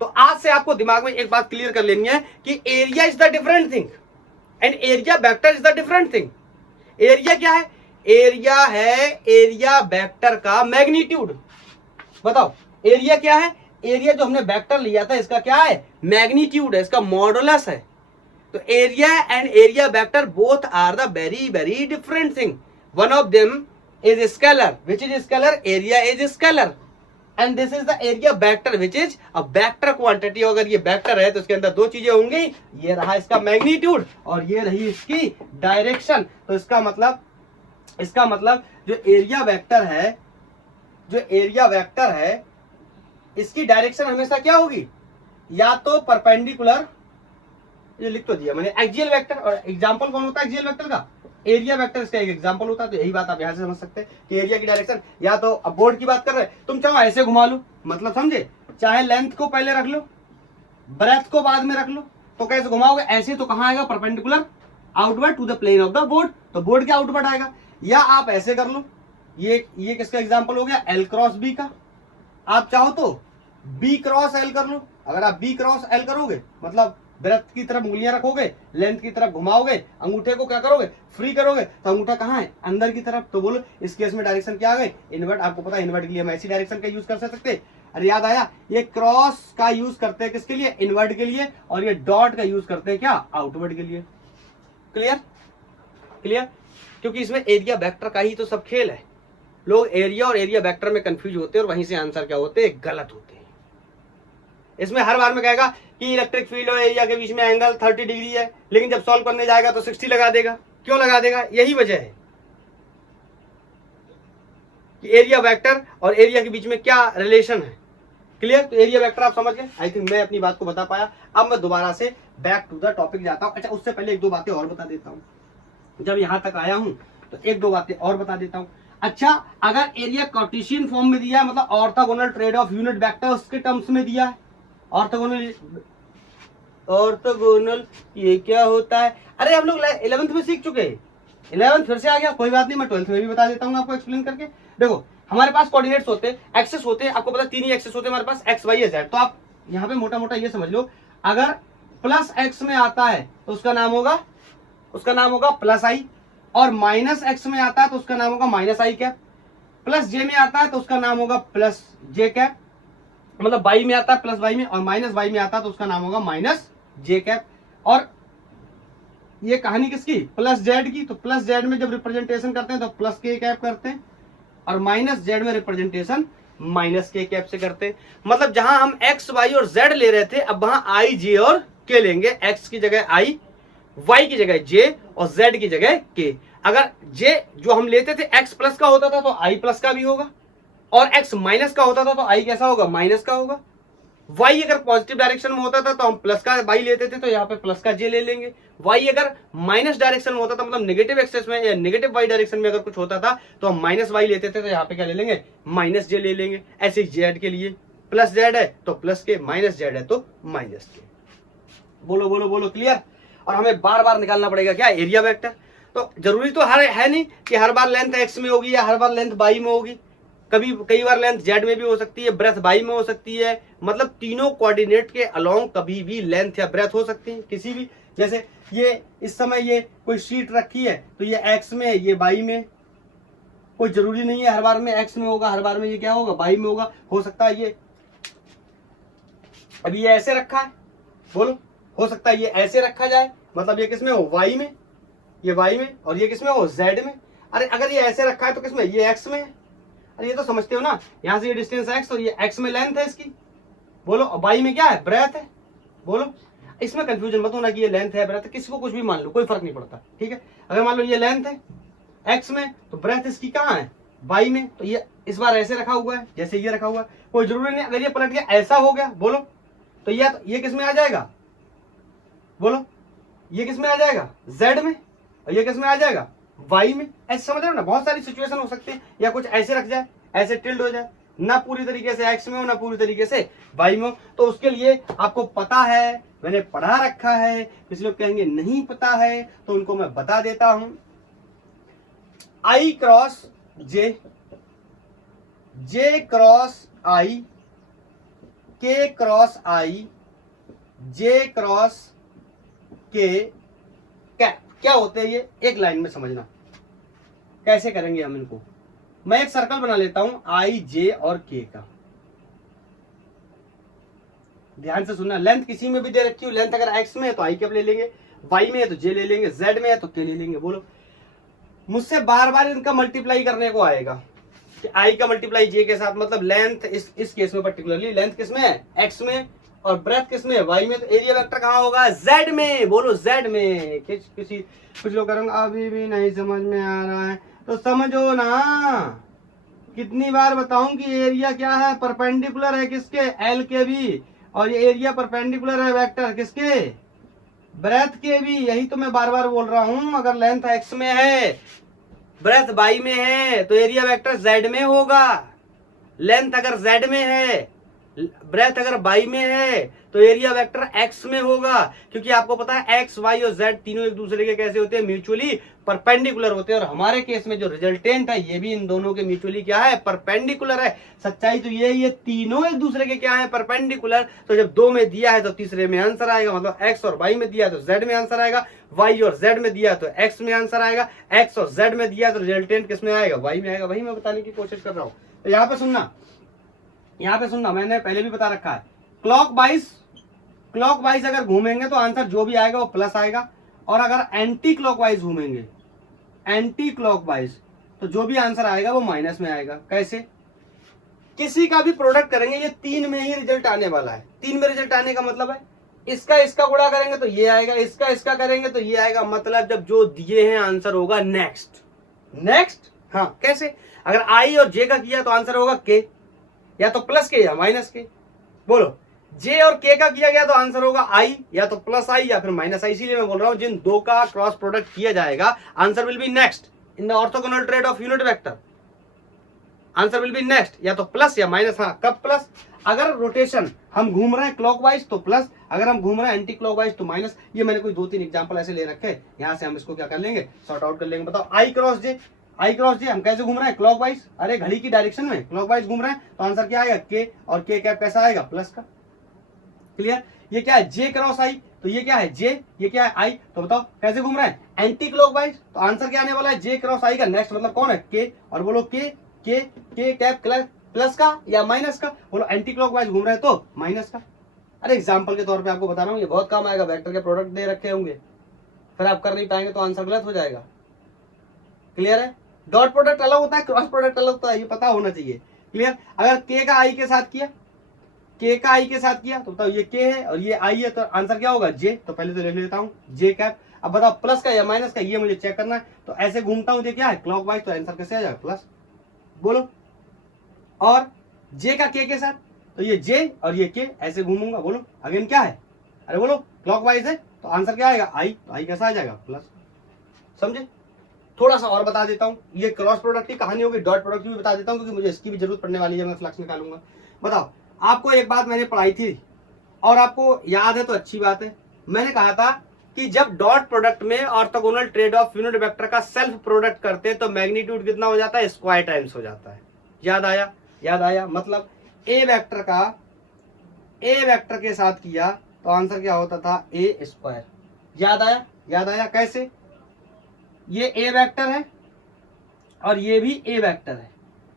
तो आज से आपको दिमाग में एक बात क्लियर कर लेनी है कि area is the different thing and area vector is the different thing. Area क्या है? एरिया है एरिया वेक्टर का मैग्नीट्यूड। बताओ एरिया क्या है? एरिया जो हमने वेक्टर लिया था इसका क्या है? मैग्नीट्यूड है, इसका मॉडुलस है। तो area and area vector both are the very very different thing. One of them is scalar, which is scalar? Area is scalar, and this is the area vector which is a vector quantity. अगर ये vector है तो इसके अंदर दो चीजें होंगी, ये रहा इसका मैग्नीट्यूड और ये रही इसकी डायरेक्शन। तो इसका मतलब जो एरिया वेक्टर है, जो एरिया वेक्टर है इसकी डायरेक्शन हमेशा क्या होगी? या तो परपेंडिकुलर, ये लिख तो दिया मैंने, एक्सियल वेक्टर। और एग्जांपल कौन होता है एक्सियल वेक्टर का? एरिया वेक्टर इसका एक एग्जांपल होता है। तो यही बात आप यहां से समझ सकते हैं कि एरिया की डायरेक्शन या तो, अब बोर्ड की बात कर रहे हैं, तुम चाहो ऐसे घुमा लो, मतलब समझे, चाहे लेंथ को पहले रख लो, ब्रेथ को बाद में रख लो। तो कैसे घुमाओगे? ऐसे। तो कहां आएगा? Perpendicular outward to the plane of the board. तो बोर्ड के आउटवर्ड आएगा। या आप ऐसे कर लो, ये किसका एग्जाम्पल हो गया? एल क्रॉस बी का। आप चाहो तो बी क्रॉस एल कर लो। अगर आप बी क्रॉस एल करोगे मतलब ब्रेथ की तरफ उंगलियां रखोगे, लेंथ की तरफ घुमाओगे, अंगूठे को क्या करोगे? फ्री करोगे, तो अंगूठा कहां है? अंदर की तरफ। तो बोलो इस केस में डायरेक्शन क्या आ गई? इनवर्ट। आपको पता है इनवर्ट के लिए हम ऐसी डायरेक्शन का यूज कर सकते हैं। अरे याद आया, ये क्रॉस का यूज करते हैं किसके लिए? इनवर्ट के लिए। और ये डॉट का यूज करते हैं क्या? आउटवर्ड के लिए। क्लियर? क्लियर? क्योंकि इसमें एरिया वेक्टर का ही तो सब खेल है। लोग एरिया और एरिया वेक्टर में कंफ्यूज होते हैं और वहीं से आंसर क्या होते हैं? गलत होते हैं। इसमें हर बार में कहेगा कि इलेक्ट्रिक फील्ड और एरिया के बीच में एंगल 30 डिग्री है, लेकिन जब सॉल्व करने जाएगा तो 60 लगा देगा। क्यों लगा देगा? यही वजह है कि एरिया वेक्टर और एरिया के बीच में क्या रिलेशन है। क्लियर? तो एरिया वेक्टर आप समझ गए। आई थिंक मैं अपनी बात को बता पाया। अब मैं दोबारा से बैक टू द टॉपिक जाता हूं। अच्छा, उससे पहले एक दो बातें और बता देता हूं। जब यहां तक आया हूं तो एक दो बातें और बता देता हूं। अच्छा, अगर एरिया कार्टेशियन फॉर्म में दिया है, मतलब orthogonal trade off unit vectors के टर्म्स में दिया है, ऑर्थोगोनल ये क्या होता है? अरे हम लोग 11th में सीख चुके हैं, 11th फिर से आ गया, कोई बात नहीं, मैं 12th में भी बता देता हूँ आपको एक्सप्लेन करके। देखो हमारे पास कोऑर्डिनेट्स होते हैं, एक्सेस होते हैं, आपको पता है 3 ही एक्सेस होते हैं हमारे पास, एक्स वाई जेड। तो आप यहाँ पे मोटा मोटा ये समझ लो, अगर प्लस एक्स में आता है तो उसका नाम होगा प्लस आई, और माइनस एक्स में आता है तो उसका नाम होगा माइनस आई कैप, प्लस जे में आता है तो उसका नाम होगा प्लस जे कैप, मतलब वाई में आता है प्लस वाई में, और माइनस वाई में आता है तो उसका नाम होगा माइनस जे कैप। और ये कहानी किसकी? प्लस जेड की। तो प्लस जेड में जब रिप्रेजेंटेशन करते हैं तो प्लस के कैप करते हैं, और माइनस जेड में रिप्रेजेंटेशन माइनस के कैप से करते हैं। मतलब जहां हम एक्स वाई और जेड ले रहे थे, अब वहां आई जे और के लेंगे। एक्स की जगह आई, वाई की जगह जे और जेड की जगह के। अगर जे जो हम लेते थे x प्लस का होता था तो i प्लस का भी होगा, और x माइनस का होता था तो i कैसा होगा, माइनस का होगा। y अगर पॉजिटिव डायरेक्शन में होता था तो हम प्लस का y लेते थे, तो यहाँ पे प्लस का j ले लेंगे। y अगर माइनस डायरेक्शन में होता था, मतलब नेगेटिव एक्सेस में या नेगेटिव y डायरेक्शन में अगर कुछ होता था तो हम माइनस y लेते थे, तो यहाँ पे क्या ले लेंगे, माइनस j ले लेंगे। ऐसे z के लिए प्लस z है तो प्लस के, माइनस z है तो माइनस के। बोलो बोलो बोलो, क्लियर। और हमें बार बार निकालना पड़ेगा क्या, एरिया वेक्टर। तो जरूरी तो हर है नहीं कि हर बार लेंथ x में होगी या हर बार लेंथ y में होगी, कभी कई बार लेंथ z में भी हो सकती है, ब्रेथ y में हो सकती है, मतलब तीनों कोऑर्डिनेट के अलोंग कभी भी लेंथ या ब्रेथ हो सकती है किसी भी। जैसे ये इस समय ये कोई शीट रखी है तो ये x में, ये y में, कोई जरूरी नहीं है हर बार में x में होगा, हर बार में ये क्या होगा, y में होगा। हो सकता है ये अभी ये ऐसे रखा है, बोलो, हो सकता है ये ऐसे रखा जाए, मतलब ये किसमें हो, y में, ये y में, और ये किसमें हो, z में। अरे अगर ये ऐसे रखा है तो किसमें, ये x में है। अरे ये तो समझते हो ना, यहां से ये डिस्टेंस x, तो ये x में लेंथ है इसकी, बोलो, y में क्या है, ब्रेथ है, बोलो। इसमें कंफ्यूजन मत होना कि ये लेंथ है ब्रेथ है, किसी को कुछ भी मान लो, कोई फर्क नहीं पड़ता, ठीक है। अगर मान लो ये लेंथ है x में तो ब्रेथ इसकी कहाँ है, y में, तो ये इस बार ऐसे रखा हुआ है जैसे ये रखा हुआ है, कोई जरूरी नहीं। अगर ये पलट गया ऐसा हो गया, बोलो, तो ये किस में आ जाएगा, बोलो, ये किस में आ जाएगा, z में, और ये किस में आ जाएगा, y में। ऐसे समझ रहे हो ना, बहुत सारी सिचुएशन हो सकती है, या कुछ ऐसे रख जाए, ऐसे टिल्ड हो जाए, ना पूरी तरीके से x में हो ना पूरी तरीके से y में हो। तो उसके लिए आपको पता है, मैंने पढ़ा रखा है। कुछ लोग कहेंगे नहीं पता है, तो उनको मैं बता देता हूं। I cross j, j cross i, k cross i, j cross k, क्या होते हैं ये एक लाइन में समझना। कैसे करेंगे हम इनको, मैं एक सर्कल बना लेता हूं i, j और k का, ध्यान से सुनना। लेंथ किसी में भी दे रखी हो, लेंथ अगर x में है तो i कैप ले लेंगे, y में है तो j ले लेंगे, z में है तो k ले लेंगे। बोलो, मुझसे बार बार इनका मल्टीप्लाई करने को आएगा कि i का मल्टीप्लाई j के साथ, मतलब लेंथ इस केस में पर्टिकुलरली लेंथ किसमें है, x में, और ब्रेथ किसमें है, y में। तो एरिया वेक्टर कहाँ होगा, z में, बोलो z में। कुछ लोग करेंगे अभी भी नहीं समझ में आ रहा है, तो समझो ना, कितनी बार बताऊं कि एरिया क्या है, परपेंडिकुलर है किसके, l के भी, और ये एरिया परपेंडिकुलर है वेक्टर किसके, ब्रेथ के भी। यही तो मैं बार बार बोल रहा हूं, अगर लेंथ x में है, ब्रेथ y में है, तो एरिया वेक्टर z में होगा। लेंथ अगर z में है, ब्रेथ अगर y में है, तो एरिया वेक्टर x में होगा, क्योंकि आपको पता है x, y और z तीनों एक दूसरे के कैसे होते हैं, म्यूचुअली परपेंडिकुलर होते हैं। और हमारे केस में जो रिजल्टेंट है ये भी इन दोनों के म्यूचुअली क्या है, परपेंडिकुलर है। सच्चाई तो ये तीनों एक दूसरे के क्या है, परपेंडिकुलर। तो जब दो में दिया है तो तीसरे में आंसर आएगा, मतलब x और y में दिया तो z में आंसर आएगा, y और z में दिया तो x में आंसर आएगा, x और z में दिया तो रिजल्टेंट किस में आएगा, y में आएगा। वही मैं बताने की कोशिश कर रहा हूं। तो यहाँ पे सुनना, मैंने पहले भी बता रखा है, क्लॉकवाइज अगर घूमेंगे तो आंसर जो भी आएगा वो प्लस आएगा, और अगर एंटी क्लॉकवाइज घूमेंगे, एंटी क्लॉकवाइज, तो जो भी आंसर आएगा वो माइनस में आएगा। कैसे, किसी का भी प्रोडक्ट करेंगे ये तीन में ही रिजल्ट आने वाला है। तीन में रिजल्ट आने का मतलब है इसका गुणा करेंगे तो ये आएगा, इसका करेंगे तो ये आएगा, मतलब जब जो दिए हैं आंसर होगा नेक्स्ट। हाँ, कैसे, अगर आई और जे का किया तो आंसर होगा के, या तो प्लस के या माइनस के। बोलो, जे और के का किया गया तो आंसर होगा आई, या तो प्लस आई या फिर माइनस आई। इसीलिए मैं बोल रहा हूं जिन दो का क्रॉस प्रोडक्ट किया जाएगा answer will be next in the orthogonal trade off unit vector. Answer will be next, या तो प्लस या माइनस। हाँ, कब प्लस, अगर रोटेशन हम घूम रहे हैं क्लॉकवाइज तो प्लस, अगर हम घूम रहे हैं एंटी क्लॉकवाइज तो माइनस। ये मैंने कोई 2-3 एग्जांपल ऐसे ले रखे हैं, यहां से हम इसको क्या कर लेंगे, सॉर्ट आउट कर लेंगे। बताओ, आई क्रॉस जे हम कैसे घूम रहे हैं, क्लॉकवाइज। अरे घड़ी की डायरेक्शन में क्लॉकवाइज घूम रहे हैं तो आंसर क्या आएगा, के, और के कैप कैसा आएगा, प्लस का। क्लियर। ये क्या है, जे क्रॉस आई, तो ये क्या है जे, ये क्या है आई। तो बताओ कैसे घूम रहा है, एंटी क्लॉकवाइज, तो आंसर क्या आने वाला है, जे क्रॉस आई का नेक्स्ट मतलब कौन है, के। और बोलो के कैप प्लस का या माइनस का। बोलो, एंटी क्लॉकवाइज घूम रहे हैं तो माइनस का। अरे एग्जाम्पल के तौर पे आपको बता रहा हूँ, ये बहुत काम आएगा। वेक्टर के प्रोडक्ट दे रखे होंगे, फिर आप कर नहीं पाएंगे तो आंसर गलत हो जाएगा। क्लियर है। डॉट प्रोडक्ट अलग होता है, क्रॉस प्रोडक्ट अलग होता है, ये पता होना चाहिए। क्लियर। अगर के का आई के साथ किया, तो बताओ ये के है और ये आई है, तो आंसर क्या होगा, जे। तो पहले तो लिख लेता हूं जे कैप। अब बताओ प्लस का या माइनस का, ये मुझे चेक करना है। तो ऐसे घूमता हूं, ये क्या है क्लॉकवाइज, तो आंसर कैसे आ जाएगा प्लस। बोलो, और जे का के साथ, तो ये जे और ये के ऐसे घूमूंगा। बोलो अगेन क्या है, अरे बोलो क्लॉकवाइज है, तो आंसर क्या आएगा आई, तो आई कैसा आ जाएगा प्लस। समझे? थोड़ा सा और बता देता हूं, ये क्रॉस प्रोडक्ट की कहानी होगी, डॉट प्रोडक्ट की भी बता देता हूं, क्योंकि मुझे इसकी भी जरूरत पड़ने वाली है, मैं फ्लक्स निकालूंगा। बताओ, आपको एक बात मैंने पढ़ाई थी और आपको याद है तो अच्छी बात है। मैंने कहा था कि जब डॉट प्रोडक्ट में orthogonal trade off unit vector का सेल्फ प्रोडक्ट करते हैं तो मैग्नीट्यूड कितना हो जाता है, स्क्वायर टाइम्स हो जाता है। याद आया? याद आया। मतलब ए वेक्टर का ए वेक्टर के साथ किया तो आंसर क्या होता था, ए स्क्वायर। याद आया? याद आया। कैसे? ये ए वेक्टर है और ये भी ए वेक्टर है,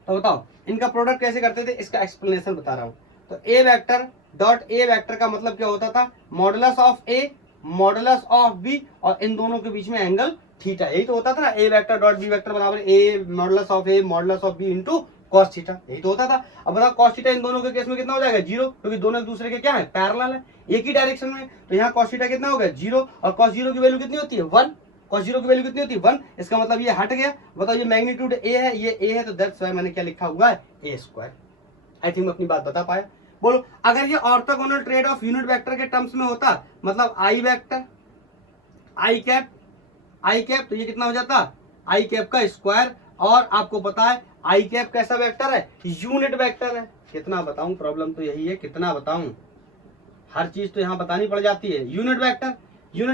तो बताओ इनका प्रोडक्ट कैसे करते थे, इसका एक्सप्लेनेशन बता रहा हूं। तो A vector dot A vector का मतलब क्या होता था, modulus of A modulus of B, और इन दोनों के बीच में एंगल थीटा। यही तो होता था ना, A vector dot B vector बराबर A modulus of A modulus of B into cos theta. यही तो होता था। अब बताओ कॉस थीटा इन दोनों के केस में कितना हो जाएगा, जीरो, क्योंकि दोनों एक दूसरे के क्या है, पैरेलल है, एक ही डायरेक्शन में। तो यहाँ कॉस थीटा कितना हो गया, जीरो, और कॉस जीरो की वैल्यू कितनी होती है, 1। कॉस जीरो की वैल्यू कितनी होती है, 1। इसका मतलब ये हट गया। बताओ ये मैग्नीट्यूड ए है, ये ए है, तो दैट्स व्हाई मैंने क्या लिखा हुआ है, ए स्क्वायर। आई थिंक मैं अपनी बात बता पाया। बोलो, अगर ये orthogonal trade off unit vector के टर्म्स में होता, मतलब आई वेक्टर आई कैप, तो ये कितना हो जाता, आई कैप का स्क्वायर। और आपको पता है आई कैप कैसा वेक्टर है, यूनिट वेक्टर है। कितना बताऊं, प्रॉब्लम तो यही है, कितना बताऊं, हर चीज तो यहां बतानी पड़ जाती है। यूनिट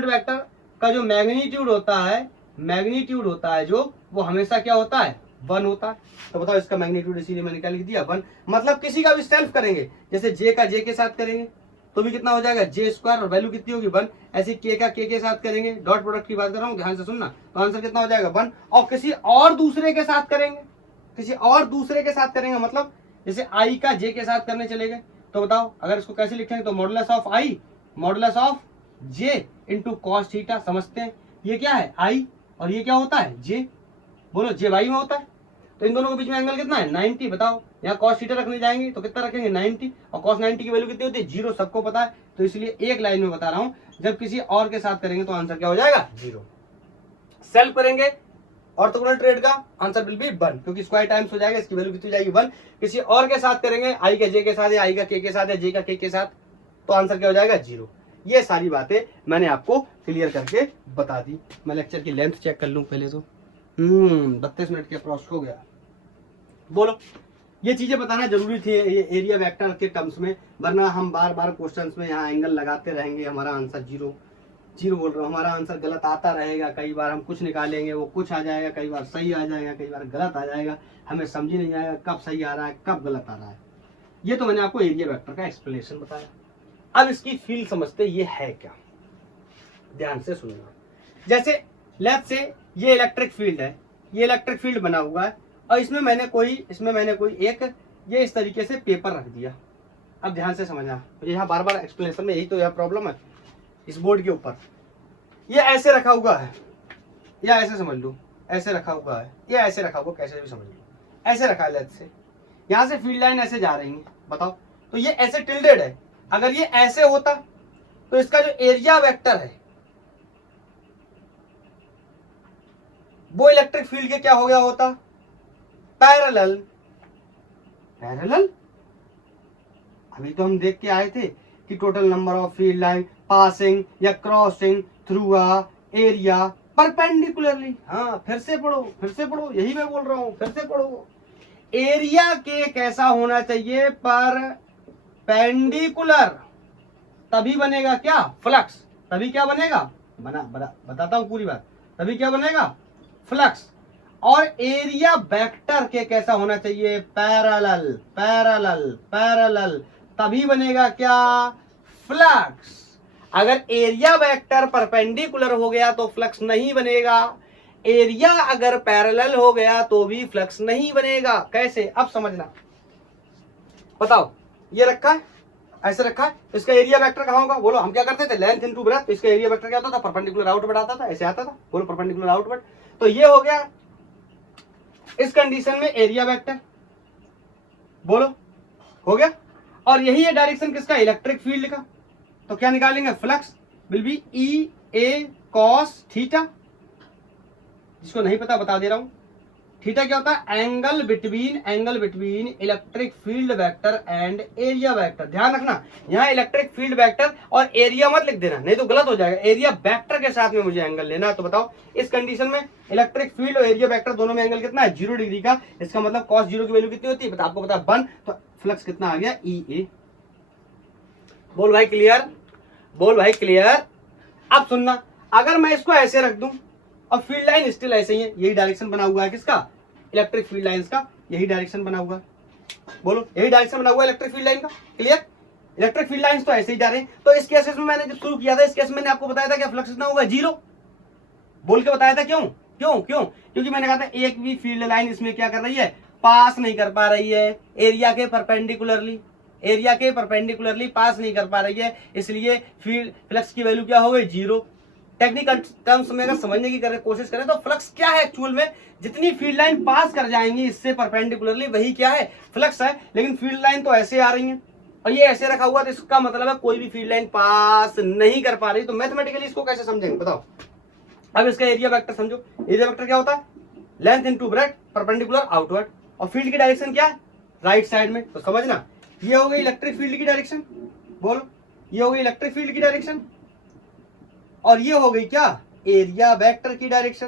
वेक्टर का जो मैग्नीट्यूड होता है जो, वो हमेशा क्या होता है, 1 होता है। तो बताओ इसका मैग्नीट्यूड इसीलिए मैंने क्या लिख दिया, 1। मतलब किसी का भी सेल्फ करेंगे, जैसे जे का जे के साथ करेंगे तो भी कितना हो जाएगा, जे स्क्वायर, और वैल्यू कितनी होगी, 1। ऐसे के का के साथ करेंगे, डॉट प्रोडक्ट की बात कर रहा हूँ, ध्यान से सुनना, तो आंसर कितना हो जाएगा, 1। और किसी और दूसरे के साथ करेंगे, मतलब जैसे आई का जे के साथ करने चले गए, तो बताओ अगर इसको कैसे लिखेंगे, तो modulus of I modulus of J into cos theta. समझते हैं ये क्या है, आई, और ये क्या होता है, जे। बोलो जे वाई में होता है, तो इन दोनों के बीच में एंगल कितना है, 90। बताओ यहाँ कॉस थीटा रखने जाएंगे तो कितना रखेंगे, 90, और कॉस 90 की वैल्यू कितनी होती है, 0, सबको पता है। तो इसलिए एक लाइन में बता रहा हूं, जब किसी और के साथ करेंगे तो आंसर क्या हो जाएगा, 0। सेल्फ करेंगे ऑर्थोगोनल ट्रेड का, आंसर विल बी 1, क्योंकि स्क्वायर टाइम्स हो जाएगा, इसकी वैल्यू कितनी जाएगी, 1। किसी और के साथ करेंगे, आई के जे के साथ, या आई का के साथ, या जे का के साथ, तो आंसर क्या हो जाएगा, 0। ये सारी बातें मैंने आपको क्लियर करके बता दी। मैं लेक्चर की लेंथ चेक कर लूं पहले तो, 32 मिनट के अप्रॉक्स हो गया। बोलो, ये चीजें बताना जरूरी थी ये एरिया वेक्टर के टर्म्स में, वरना हम बार बार क्वेश्चंस में यहाँ एंगल लगाते रहेंगे, हमारा आंसर 0 बोल रहा हूँ, हमारा आंसर गलत आता रहेगा। कई बार हम कुछ निकालेंगे, वो कुछ आ जाएगा, कई बार सही आ जाएगा, कई बार गलत आ जाएगा, हमें समझ ही नहीं आएगा कब सही आ रहा है कब गलत आ रहा है। ये तो मैंने आपको एरिया वेक्टर का एक्सप्लेनेशन बताया। अब इसकी फील्ड समझते, ये है क्या, ध्यान से सुनना। जैसे लेट्स से ये इलेक्ट्रिक फील्ड है, ये इलेक्ट्रिक फील्ड बना हुआ है, और इसमें मैंने कोई एक ये इस तरीके से पेपर रख दिया। अब ध्यान से समझना, मुझे यहाँ बार बार एक्सप्लेनेशन में यही तो यह प्रॉब्लम है। इस बोर्ड के ऊपर ये ऐसे रखा हुआ है, या ऐसे समझ लो, ऐसे रखा हुआ है, या ऐसे रखा हुआ, कैसे भी समझ लो, ऐसे रखा है। लेट्स से यहाँ से फील्ड लाइन ऐसे जा रही है, बताओ, तो ये ऐसे टिल्डेड है। अगर ये ऐसे होता तो इसका जो एरिया वेक्टर है वो इलेक्ट्रिक फील्ड के क्या हो गया होता, पैरेलल। अभी तो हम देख के आए थे कि total number of field line passing या crossing through a area perpendicularly. हाँ, फिर से पढ़ो, यही मैं बोल रहा हूं, फिर से पढ़ो। एरिया के कैसा होना चाहिए, परपेंडिकुलर, तभी बनेगा क्या, फ्लक्स। तभी क्या बनेगा, बताता हूं पूरी बात, तभी क्या बनेगा, फ्लक्स। और एरिया वेक्टर के कैसा होना चाहिए, पैरेलल, तभी बनेगा क्या, फ्लक्स। अगर एरिया वेक्टर परपेंडिकुलर हो गया तो फ्लक्स नहीं बनेगा, एरिया अगर पैरेलल हो गया तो भी फ्लक्स नहीं बनेगा। कैसे, अब समझना। बताओ, ये रखा है, ऐसे रखा है, इसका एरिया वेक्टर कहां होगा, बोलो। हम क्या करते थे, लेंथ इनटू ब्रेड्थ, तो इसका एरिया वेक्टर क्या होता था, परपेंडिकुलर आउटवर्ड आता था, ऐसे आता था, बोलो परपेंडिकुलर आउटवर्ड। तो ये हो गया इस कंडीशन में एरिया वेक्टर, बोलो हो गया। और यही है डायरेक्शन किसका, इलेक्ट्रिक फील्ड का। तो क्या निकालेंगे, flux will be E A cos theta, जिसको नहीं पता बता दे रहा हूं, थीटा क्या होता है, angle between electric field vector and area vector. ध्यान रखना यहाँ इलेक्ट्रिक फील्ड वेक्टर और एरिया मत लिख देना, नहीं तो गलत हो जाएगा। एरिया वेक्टर के साथ में मुझे एंगल लेना है। तो बताओ इस कंडीशन में इलेक्ट्रिक फील्ड और एरिया वेक्टर दोनों में एंगल कितना है, 0 डिग्री का। इसका मतलब कॉस 0 की वैल्यू कितनी होती है, आपको पता है 1, तो फ्लक्स कितना आ गया, EA। बोल भाई क्लियर, बोल भाई क्लियर। अब सुनना, अगर मैं इसको ऐसे रख दूं और फील्ड लाइन स्टिल ऐसे ही है, यही डायरेक्शन बना हुआ है किसका, इलेक्ट्रिक फील्ड लाइंस का, यही डायरेक्शन बना हुआ है। बोलो यही डायरेक्शन बना हुआ है इलेक्ट्रिक फील्ड लाइन का। क्लियर, इलेक्ट्रिक फील्ड लाइंस तो ऐसे ही जा रहे हैं। तो इस केस में मैंने जो शुरू किया था, इस केस में मैंने आपको बताया था क्या फ्लक्स कितना होगा, 0 बोल के बताया था। क्यों क्यों क्यों, क्योंकि मैंने कहा था एक भी फील्ड लाइन इसमें क्या कर रही है, पास नहीं कर पा रही है एरिया के परपेंडिकुलरली, एरिया के परपेंडिकुलरली पास नहीं कर पा रही है, इसलिए फील्ड फ्लक्स की वैल्यू क्या हो गई, 0। टेक्निकल टर्म्स में अगर समझने की कोशिश करें तो फ्लक्स क्या है एक्चुअल में, जितनी फील्ड लाइन पास कर जाएंगी इससे परपेंडिकुलरली वही क्या है, फ्लक्स है। लेकिन फील्ड लाइन तो ऐसे आ रही है और ये ऐसे रखा हुआ, तो इसका मतलब है कोई भी फील्ड लाइन पास नहीं कर पा रही। तो मैथमेटिकली इसको कैसे समझेंगे बताओ। अब इसका एरिया वेक्टर समझो, एरिया वेक्टर क्या होता है, length into breadth perpendicular outward, और फील्ड की डायरेक्शन क्या है, राइट साइड में। तो समझना ये हो गई इलेक्ट्रिक फील्ड की डायरेक्शन, बोलो ये हो गई इलेक्ट्रिक फील्ड की डायरेक्शन, और ये हो गई क्या, एरिया वेक्टर की डायरेक्शन।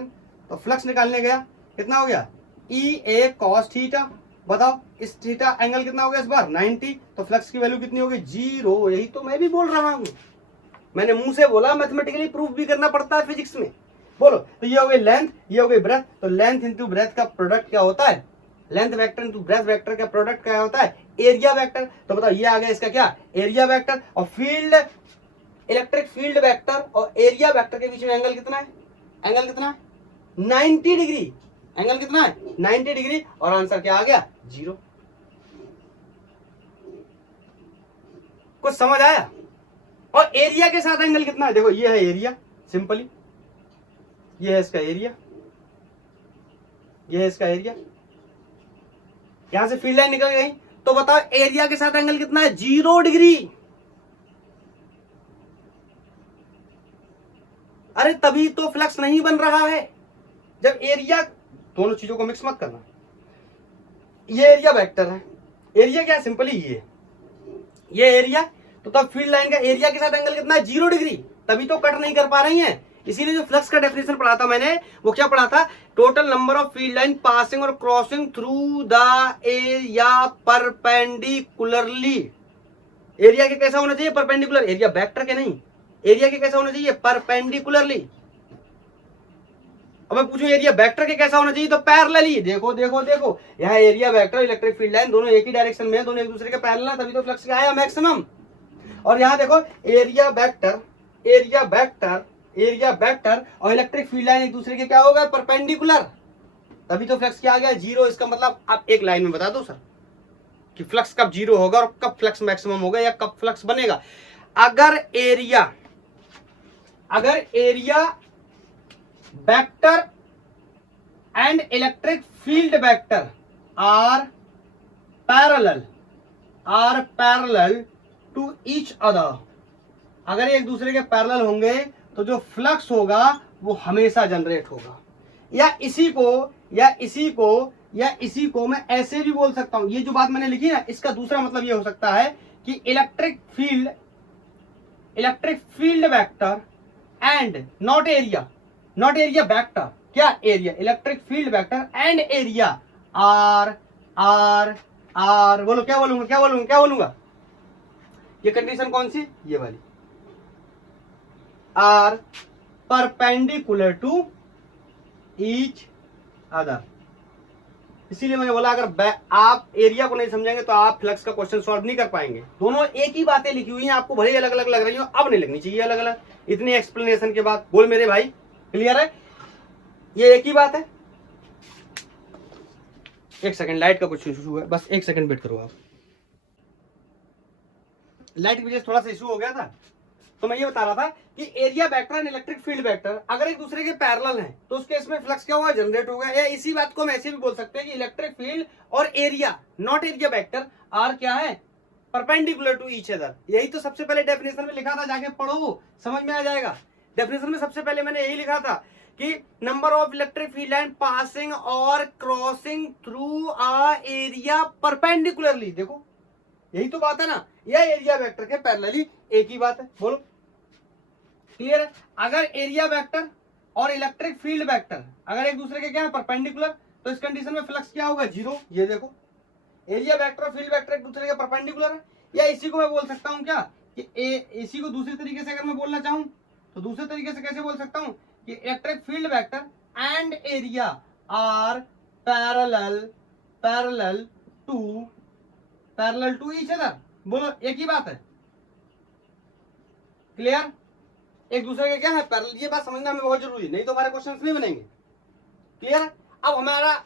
तो फ्लक्स निकालने गया, कितना हो गया, EA cos थीटा। बताओ इस थीटा एंगल कितना हो गया इस बार, 90। तो फ्लक्स की वैल्यू कितनी होगी, 0। यही तो मैं भी बोल रहा हूं, मैंने मुंह से बोला, मैथमेटिकली प्रूफ भी करना पड़ता है फिजिक्स में। बोलो तो ये हो गई लेंथ, ये हो गई ब्रेथ। तो लेंथ इंटू ब्रेथ का प्रोडक्ट क्या होता है, length vector into breadth vector का प्रोडक्ट क्या होता है, एरिया वेक्टर। तो बताओ ये आ गया इसका क्या, एरिया वेक्टर। और फील्ड इलेक्ट्रिक फील्ड वेक्टर और एरिया वेक्टर के बीच में एंगल कितना है, एंगल कितना है, 90 डिग्री। एंगल कितना है, 90 डिग्री। और आंसर क्या आ गया, 0। कुछ समझ आया। और एरिया के साथ एंगल कितना है, देखो ये है एरिया, सिंपली ये है इसका एरिया, ये है इसका एरिया। यहां से फील्ड लाइन निकल गई, तो बताओ एरिया के साथ एंगल कितना है, 0 डिग्री। अरे तभी तो फ्लक्स नहीं बन रहा है, जब एरिया, दोनों चीजों को मिक्स मत करना। ये एरिया वेक्टर है, एरिया क्या है, सिंपली ये एरिया। तो तब फील्ड लाइन का एरिया के साथ एंगल कितना है, 0 डिग्री, तभी तो कट नहीं कर पा रही हैं। इसीलिए जो फ्लक्स का डेफिनेशन पढ़ा था मैंने, वो क्या पढ़ा था, total number of field line passing और crossing through the area perpendicularly. Area के कैसा होना चाहिए, परपेंडिकुलर, एरिया वेक्टर के नहीं, एरिया के कैसा होना चाहिए, परपेंडिकुलरली। अब मैं पूछूं एरिया वेक्टर के कैसा होना चाहिए, तो पैरेलली। देखो देखो देखो, यहाँ area vector electric field line दोनों एक ही डायरेक्शन में है, दोनों एक दूसरे के पैरेलल है, तभी तो फ्लक्स क्या आया, मैक्सिमम। और यहाँ देखो area vector, area vector, area vector और इलेक्ट्रिक फील्ड लाइन एक दूसरे के क्या होगा, परपेंडिकुलर, तभी तो फ्लक्स क्या आ गया, 0। इसका मतलब आप एक लाइन में बता दो सर कि फ्लक्स कब 0 होगा और कब फ्लक्स मैक्सिमम होगा या कब फ्लक्स बनेगा। अगर area vector and electric field vector are parallel to each other, अगर एक दूसरे के पैरेलल होंगे तो जो फ्लक्स होगा वो हमेशा जनरेट होगा। या इसी को मैं ऐसे भी बोल सकता हूं, ये जो बात मैंने लिखी ना, इसका दूसरा मतलब ये हो सकता है कि electric field vector and not area vector, क्या area, electric field vector and area are, बोलो क्या बोलूंगा, ये कंडीशन कौन सी, ये वाली, are perpendicular to each other. इसीलिए मैंने बोला अगर आप एरिया को नहीं समझेंगे तो आप फ्लक्स का क्वेश्चन सॉल्व नहीं कर पाएंगे। दोनों एक ही बातें लिखी हुई हैं, आपको भले अलग अलग लग रही हो, अब नहीं लगनी चाहिए अलग अलग, इतनी एक्सप्लेनेशन के बाद। बोल मेरे भाई क्लियर है, ये एक ही बात है। एक सेकंड, लाइट का कुछ इशू है, बस एक सेकंड वेट करो आप। लाइट की वजह से थोड़ा सा इशू हो गया था, तो मैं ये बता रहा था कि area vector and electric field vector अगर एक दूसरे के पैरेलल हैं तो उसके इसमें फ्लक्स क्या होगा, जनरेट होगा। या इसी बात को हम ऐसे भी बोल सकते हैं कि इलेक्ट्रिक फील्ड और area not area vector are क्या है, परपेंडिकुलर टू ईच अदर। यही तो सबसे पहले डेफिनेशन में लिखा था, जाके पढ़ो समझ में आ जाएगा। डेफिनेशन में सबसे पहले मैंने यही लिखा था कि number of electric field line passing और crossing through a area perpendicularly. देखो यही तो बात है ना, यह एरिया वेक्टर के पैरेलली एक ही बात है। बोलो क्लियर है? अगर एरिया वेक्टर और इलेक्ट्रिक फील्ड वेक्टर अगर एक दूसरे के क्या है परपेंडिकुलर, तो इस कंडीशन में फ्लक्स क्या होगा? जीरो। ये देखो एरिया वेक्टर और फील्ड वेक्टर एक दूसरे के परपेंडिकुलर है। या इसी को मैं बोल सकता हूं क्या कि इसी को दूसरे तरीके से अगर मैं बोलना चाहूं तो दूसरे तरीके से कैसे बोल सकता हूं कि electric field vector and area are parallel to each other. बोलो एक ही बात है। क्लियर? एक दूसरे के क्या है पैरेलल। ये बात समझना हमें बहुत जरूरी है, नहीं तो हमारे क्वेश्चंस नहीं बनेंगे। क्लियर? अब हमारा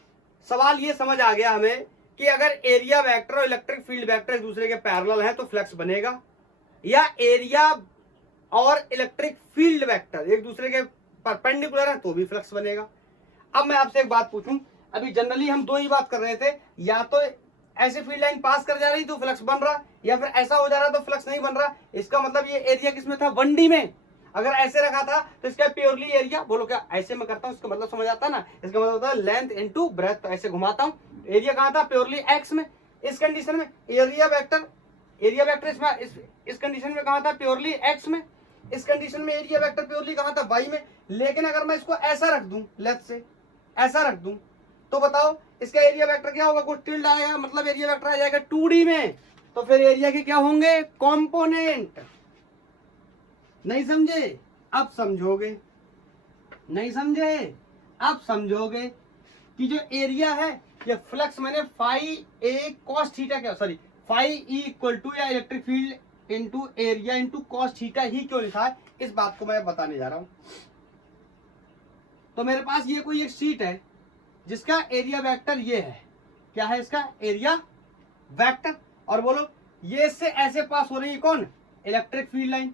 सवाल ये समझ आ गया हमें कि अगर एरिया वेक्टर और इलेक्ट्रिक फील्ड वेक्टर एक दूसरे के पैरेलल है तो फ्लक्स बनेगा, या एरिया और इलेक्ट्रिक फील्ड वेक्टर एक दूसरे के परपेंडिकुलर है तो भी फ्लक्स बनेगा। अब मैं आपसे एक बात पूछूं, अभी जनरली हम दो ही बात कर रहे थे, या तो ऐसे फील्ड लाइन पास कर जा रही तो फ्लक्स बन रहा, या फिर ऐसा हो जा रहा तो फ्लक्स नहीं बन रहा। इसका मतलब ये एरिया किसमें था? 1D में। अगर ऐसे रखा था तो इसका प्योरली एरिया, बोलो क्या ऐसे मैं करता हूं, इसका मतलब समझ आता है ना? इसका मतलब होता है लेंथ इनटू ब्रेथ। तो ऐसे घुमाता हूं, एरिया कहां था? प्योरली एक्स में। इस कंडीशन में एरिया वेक्टर इस कंडीशन में कहां था? प्योरली एक्स में। इस कंडीशन में एरिया वेक्टर प्योरली कहां था? वाई में। लेकिन अगर मैं इसको ऐसा रख दूं, लेफ्ट से ऐसा रख दूं, तो बताओ इसका एरिया वेक्टर क्या होगा? कुछ टिल्ड आएगा, मतलब एरिया वेक्टर आ जाएगा 2D में। तो फिर एरिया के क्या होंगे? कॉम्पोनेंट। नहीं समझे? अब समझोगे। नहीं समझे? अब समझोगे कि जो एरिया है ये फ्लक्स मैंने फाई ए कॉस थीटा क्या sorry phi E equal to या electric field into area into cos theta ही क्यों लिखा है, इस बात को मैं बताने जा रहा हूं। तो मेरे पास ये कोई एक शीट है जिसका एरिया वेक्टर ये है। क्या है इसका? Area vector. और बोलो ये इससे ऐसे पास हो रही है कौन? Electric field line.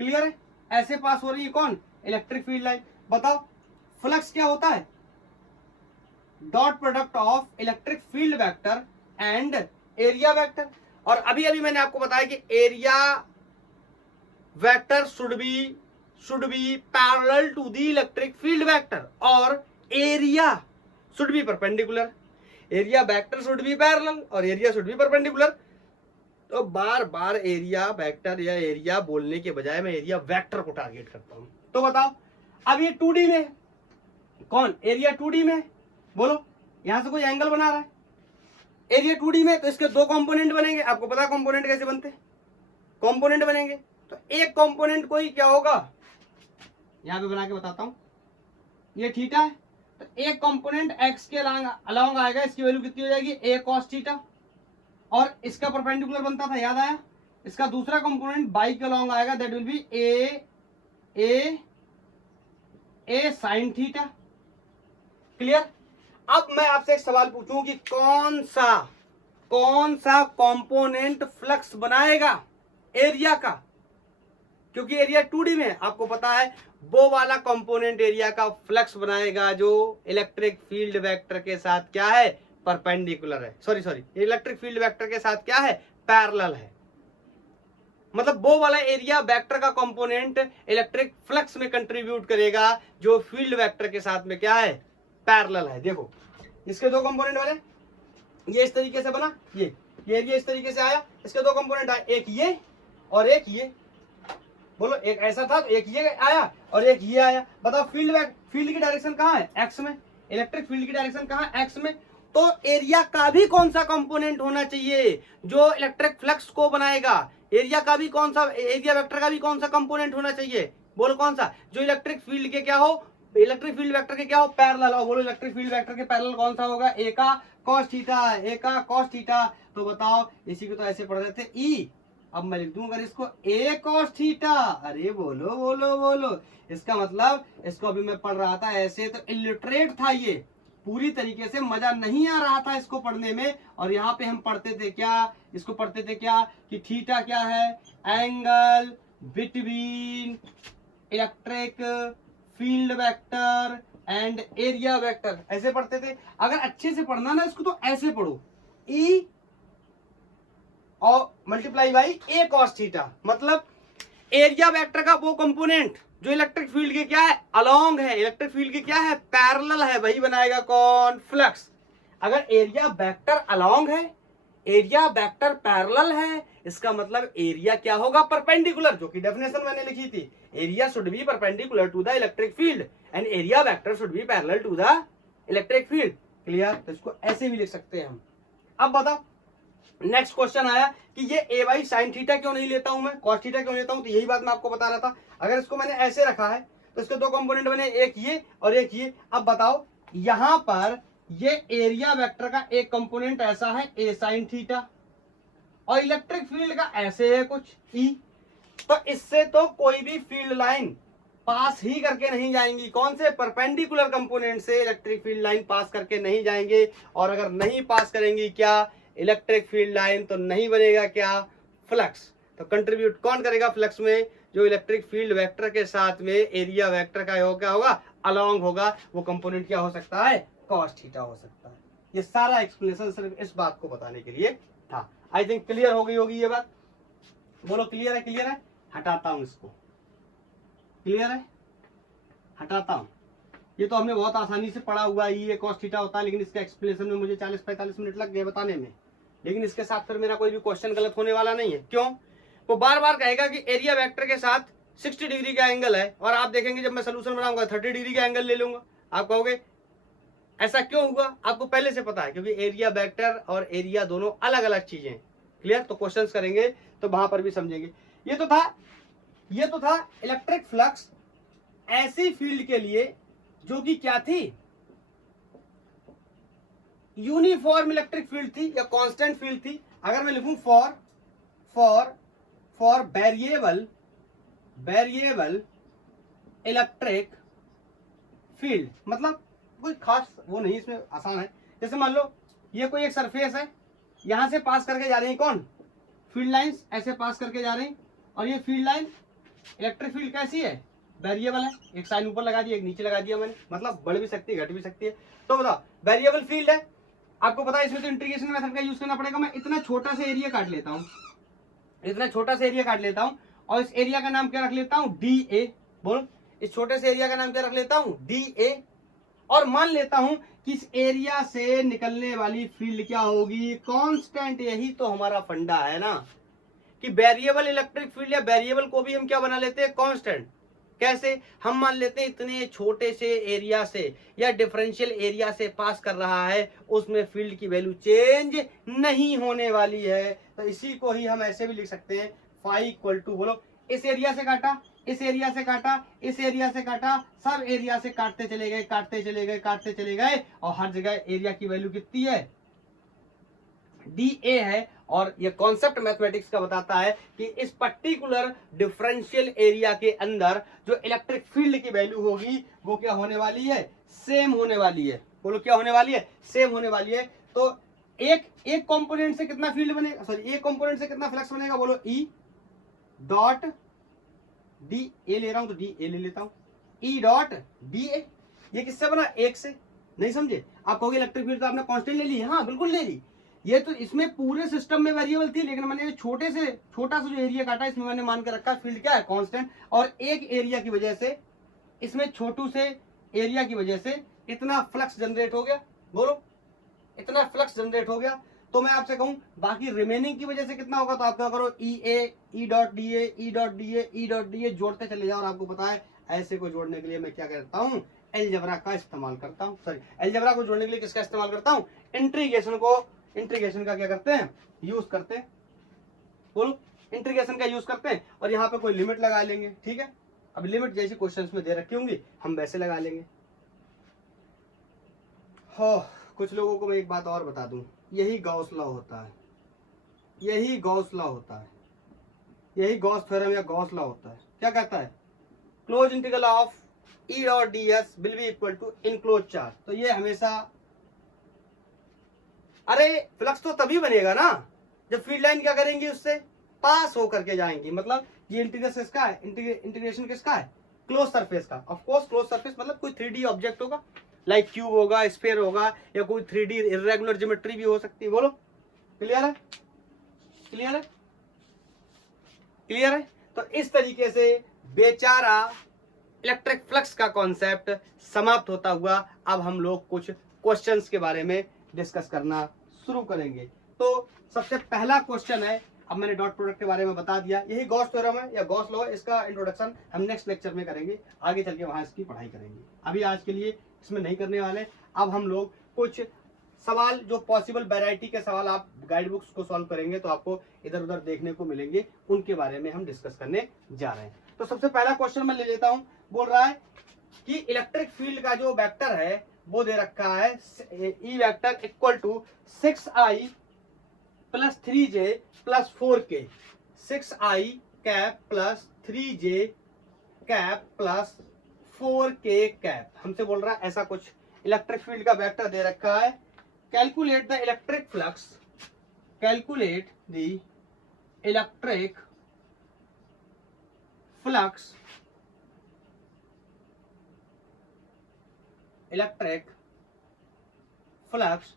क्लियर है? ऐसे पास हो रही है कौन? Electric field line. बताओ फ्लक्स क्या होता है? Dot product of electric field vector and area vector. और अभी अभी मैंने आपको बताया कि area vector should be parallel to the electric field vector और area should be perpendicular. Area vector should be parallel और एरिया शुड बी परपेंडिकुलर। तो बार बार एरिया वेक्टर या एरिया बोलने के बजाय मैं एरिया वेक्टर को टारगेट करता हूं। तो बताओ अब ये 2D में कौन? एरिया 2D में। बोलो यहां से कोई एंगल बना रहा है एरिया 2D में, तो इसके दो कंपोनेंट बनेंगे। आपको पता है कंपोनेंट कैसे बनते हैं? कंपोनेंट बनेंगे तो एक कंपोनेंट कोई क्या होगा, यहां पे बना के बताता हूं। ये थीटा है तो एक कंपोनेंट एक्स के अलॉन्ग आएगा, इसकी वैल्यू कितनी हो जाएगी? ए कॉस थीटा। और इसका परपेंडिकुलर बनता था, याद आया? इसका दूसरा कंपोनेंट बाई के अलॉन्ग आएगा, that will be A sine theta. Clear? अब मैं आपसे एक सवाल पूछूं कि कौन सा कंपोनेंट फ्लक्स बनाएगा एरिया का? क्योंकि एरिया 2D में आपको पता है वो वाला कंपोनेंट एरिया का फ्लक्स बनाएगा जो इलेक्ट्रिक फील्ड वेक्टर के साथ क्या है? परपेंडिकुलर है। सॉरी इलेक्ट्रिक फील्ड वेक्टर के साथ क्या है? पैरेलल है। मतलब वो वाला एरिया वेक्टर का कंपोनेंट इलेक्ट्रिक फ्लक्स में कंट्रीब्यूट करेगा जो फील्ड वेक्टर के साथ में क्या है? पैरेलल है। देखो इसके दो कंपोनेंट बने, ये इस तरीके से बना, ये एरिया इस तरीके से आया, इसके दो कंपोनेंट आए, एक ये और एक ये। बोलो एक ऐसा था तो एक ये आया और एक ये आया। बताओ फील्ड की डायरेक्शन कहाँ है? एक्स में। इलेक्ट्रिक फील्ड की डायरेक्शन कहाँ है? एक्स में। तो एरिया का भी कौन सा कंपोनेंट होना चाहिए जो इलेक्ट्रिक फ्लक्स को बनाएगा? एरिया का भी कौन सा, एरिया वेक्टर का भी कौन सा कंपोनेंट होना चाहिए? बोलो कौन सा? जो इलेक्ट्रिक फील्ड के क्या हो? इलेक्ट्रिक फील्ड वेक्टर के क्या हो? पैरेलल। और बोलो इलेक्ट्रिक फील्ड वेक्टर के पैरेलल कौन सा होगा? ए का कॉस थीटा, ए का कॉस थीटा। तो बताओ इसी को तो ऐसे पढ़ रहे थे ई, अब मैं लिख दूं अगर इसको ए कॉस थीटा। अरे बोलो बोलो बोलो, इसका मतलब इसको अभी मैं पढ़ रहा था ऐसे तो इलिटरेट था, ये पूरी तरीके से मजा नहीं आ रहा था इसको पढ़ने में। और यहाँ पे हम पढ़ते थे क्या? इसको पढ़ते थे क्या कि थीटा क्या है? Angle between electric field vector and area vector, ऐसे पढ़ते थे। अगर अच्छे से पढ़ना ना इसको तो ऐसे पढ़ो, ई और multiply by A cos theta. मतलब एरिया वेक्टर का वो कंपोनेंट जो इलेक्ट्रिक फील्ड के क्या है, अलोंग है, इलेक्ट्रिक फील्ड के क्या है, पैरेलल है, वही बनाएगा कौन, फ्लक्स। अगर एरिया वेक्टर अलोंग है, एरिया वेक्टर पैरेलल है, इसका मतलब एरिया क्या होगा, परपेंडिकुलर, जो कि डेफिनेशन मैंने लिखी थी, area should be perpendicular to the electric field and area vector should be parallel to the electric field. Clear? तो इसको ऐसे भी लिख सकते हैं हम। अब बताओ नेक्स्ट क्वेश्चन आया कि ये ए बाई साइन थीटा क्यों नहीं लेता हूं मैं, कॉस थीटा क्यों लेता हूं, तो यही बात मैं आपको बता रहा था। अगर इसको मैंने ऐसे रखा है तो इसके दो कंपोनेंट बने, एक ये और एक ये। अब बताओ यहां पर ये एरिया वेक्टर का एक कंपोनेंट ऐसा है ए साइन थीटा, और इलेक्ट्रिक फील्ड का ऐसे है कुछ ई, तो इससे तो कोई भी फील्ड लाइन पास ही करके नहीं जाएंगी, कौन से, परपेंडिकुलर कंपोनेंट से इलेक्ट्रिक फील्ड लाइन पास करके नहीं जाएंगे। और अगर नहीं पास करेंगी क्या, इलेक्ट्रिक फील्ड लाइन, तो नहीं बनेगा क्या, फ्लक्स। तो कंट्रीब्यूट कौन करेगा फ्लक्स में, जो इलेक्ट्रिक फील्ड वेक्टर के साथ में एरिया वेक्टर का क्या होगा, अलोंग होगा, वो कंपोनेंट क्या हो सकता है, कॉस थीटा हो सकता है। ये सारा एक्सप्लेनेशन सिर्फ इस बात को बताने के लिए था। आई थिंक क्लियर हो गई होगी ये बात, बोलो क्लियर है, क्लियर है। हटाता हूं इसको, क्लियर है, हटाता हूं। ये तो हमने बहुत आसानी से पढ़ा हुआ है, ये कॉस थीटा होता है, लेकिन इसके एक्सप्लेनेशन में मुझे 40-45 मिनट लग गए बताने में। लेकिन इसके साथ फिर मेरा कोई भी क्वेश्चन गलत होने वाला नहीं है। क्यों, वो बार बार कहेगा कि एरिया वेक्टर के साथ 60 डिग्री का एंगल है, और आप देखेंगे जब मैं सोल्यूशन बनाऊंगा 30 डिग्री का एंगल ले लूंगा। आप कहोगे ऐसा क्यों हुआ, आपको पहले से पता है, क्योंकि एरिया वेक्टर और एरिया दोनों अलग अलग चीजें हैं। क्लियर? तो क्वेश्चंस करेंगे तो वहां पर भी समझेंगे। ये तो था इलेक्ट्रिक फ्लक्स ऐसी फील्ड के लिए जो कि क्या थी, यूनिफॉर्म इलेक्ट्रिक फील्ड थी या कांस्टेंट फील्ड थी। अगर मैं लिखूं फॉर वेरिएबल इलेक्ट्रिक फील्ड, मतलब कोई खास वो नहीं, इसमें आसान है। जैसे मान लो ये कोई एक सरफेस है, यहां से पास करके जा रही है कौन, फील्ड लाइंस ऐसे पास करके जा रही, और ये फील्ड लाइन इलेक्ट्रिक फील्ड कैसी है, वेरिएबल है, एक साइन ऊपर लगा दिया एक नीचे लगा दिया मैंने, मतलब बढ़ भी सकती है घट भी सकती है। तो बताओ वेरिएबल फील्ड है, आपको पता है इसमें तो इंटीग्रेशन मेथड का यूज करना पड़ेगा। मैं इतना छोटा सा एरिया काट लेता हूं, और इस एरिया का नाम क्या रख लेता हूं, डी ए। बोल, इस छोटे से एरिया का नाम क्या रख लेता हूं, डी ए। और मान लेता हूं कि इस एरिया से निकलने वाली फील्ड क्या होगी, कांस्टेंट। यही तो हमारा फंडा है ना, कि वेरिएबल इलेक्ट्रिक फील्ड या वेरिएबल को भी हम क्या बना लेते हैं, कांस्टेंट। कैसे, हम मान लेते हैं इतने छोटे से एरिया से या डिफरेंशियल एरिया से पास कर रहा है, उसमें फील्ड की वैल्यू चेंज नहीं होने वाली है। तो इसी को ही हम ऐसे भी लिख सकते हैं, फाई इक्वल टू, बोलो, इस एरिया से काटा, इस एरिया से काटा, इस एरिया से काटा, सब एरिया से काटते चले गए, और हर जगह एरिया की वैल्यू कितनी है, डी ए है। और ये कॉन्सेप्ट मैथमेटिक्स का बताता है कि इस पर्टिकुलर डिफरेंशियल एरिया के अंदर जो इलेक्ट्रिक फील्ड की वैल्यू होगी वो क्या होने वाली है, सेम होने वाली है। बोलो क्या होने वाली है, सेम होने वाली है। तो एक कंपोनेंट से कितना फील्ड बनेगा, सॉरी एक कंपोनेंट से कितना फ्लक्स बनेगा, बोलो ई डॉट डी ए, ले रहा हूं तो डी ए ले लेता हूं, ई डॉट डी ए। ये किससे बना, एक से। नहीं समझे, आप कहोगे इलेक्ट्रिक फील्ड तो आपने कांस्टेंट ले ली, हाँ बिल्कुल ले ली। ये तो इसमें पूरे सिस्टम में वेरिएबल थी, लेकिन मैंने छोटा सा जो एरिया काटा, इसमें मैंने मान के रखा फील्ड क्या है, कांस्टेंट। और एक एरिया की वजह से, इसमें छोटू से एरिया की वजह से इतना फ्लक्स जनरेट हो गया। बोलो, इतना फ्लक्स जनरेट हो गया। तो मैं आपसे कहूं बाकी रिमेनिंग की वजह से कितना होगा, तो आप क्या करो, E A, E dot D A, E dot D A, E dot D A जोड़ते चले जाओ। और आपको पता है ऐसे को जोड़ने के लिए मैं क्या करता हूं, अलजेब्रा का इस्तेमाल करता हूं। सॉरी, अलजेब्रा को जोड़ने के लिए किसका इस्तेमाल करता हूं, इंटीग्रेशन का क्या करते हैं, यूज करते हैं। बोलो, इंटीग्रेशन का यूज करते हैं, और यहाँ पे कोई लिमिट लगा लेंगे। ठीक है, अब लिमिट जैसी क्वेश्चंस में दे रखी होंगी हम वैसे लगा लेंगे। हो, कुछ लोगों को मैं एक बात और बता दूं, यही गॉस लॉ होता है, यही गॉस थ्योरम या गॉस लॉ होता है। क्या कहता है, close integral of E dot D S will be equal to enclose charge. तो ये हमेशा, अरे फ्लक्स तो तभी बनेगा ना जब फील्ड लाइन क्या करेंगी, उससे पास होकर के जाएंगी। मतलब ये इंटीग्रेशन किसका है, इंटीग्रेशन किसका है, क्लोज सरफेस का। ऑफ कोर्स क्लोज सरफेस मतलब कोई 3D ऑब्जेक्ट होगा, लाइक क्यूब होगा, स्फीयर होगा, या कोई 3D इर्रेगुलर ज्योमेट्री भी हो सकती है। बोलो क्लियर है, क्लियर है, क्लियर है। तो इस तरीके से बेचारा इलेक्ट्रिक फ्लक्स का कॉन्सेप्ट समाप्त होता हुआ अब हम लोग कुछ क्वेश्चंस के बारे में डिस्कस करना शुरू करेंगे। तो सबसे पहला क्वेश्चन है, अब मैंने डॉट प्रोडक्ट के बारे में बता दिया, यही गॉस थ्योरम है या गॉस लॉ है, इसका इंट्रोडक्शन हम नेक्स्ट लेक्चर में करेंगे, आगे चल के वहां इसकी पढ़ाई करेंगे, अभी आज के लिए इसमें नहीं करने वाले। अब हम लोग कुछ सवाल जो पॉसिबल वैरायटी के सवाल आप गाइड बुक्स को सॉल्व करेंगे तो आपको इधर उधर देखने को मिलेंगे, उनके बारे में हम डिस्कस करने जा रहे हैं। तो सबसे पहला क्वेश्चन मैं ले लेता हूं, बोल रहा है कि इलेक्ट्रिक फील्ड का जो वेक्टर है वो दे रखा है E vector equal to 6i plus 3j plus 4k, 6i cap plus 3j cap plus 4k cap, हमसे बोल रहा है ऐसा कुछ इलेक्ट्रिक फील्ड का वेक्टर दे रखा है। Calculate the electric flux, calculate the electric flux, electric flux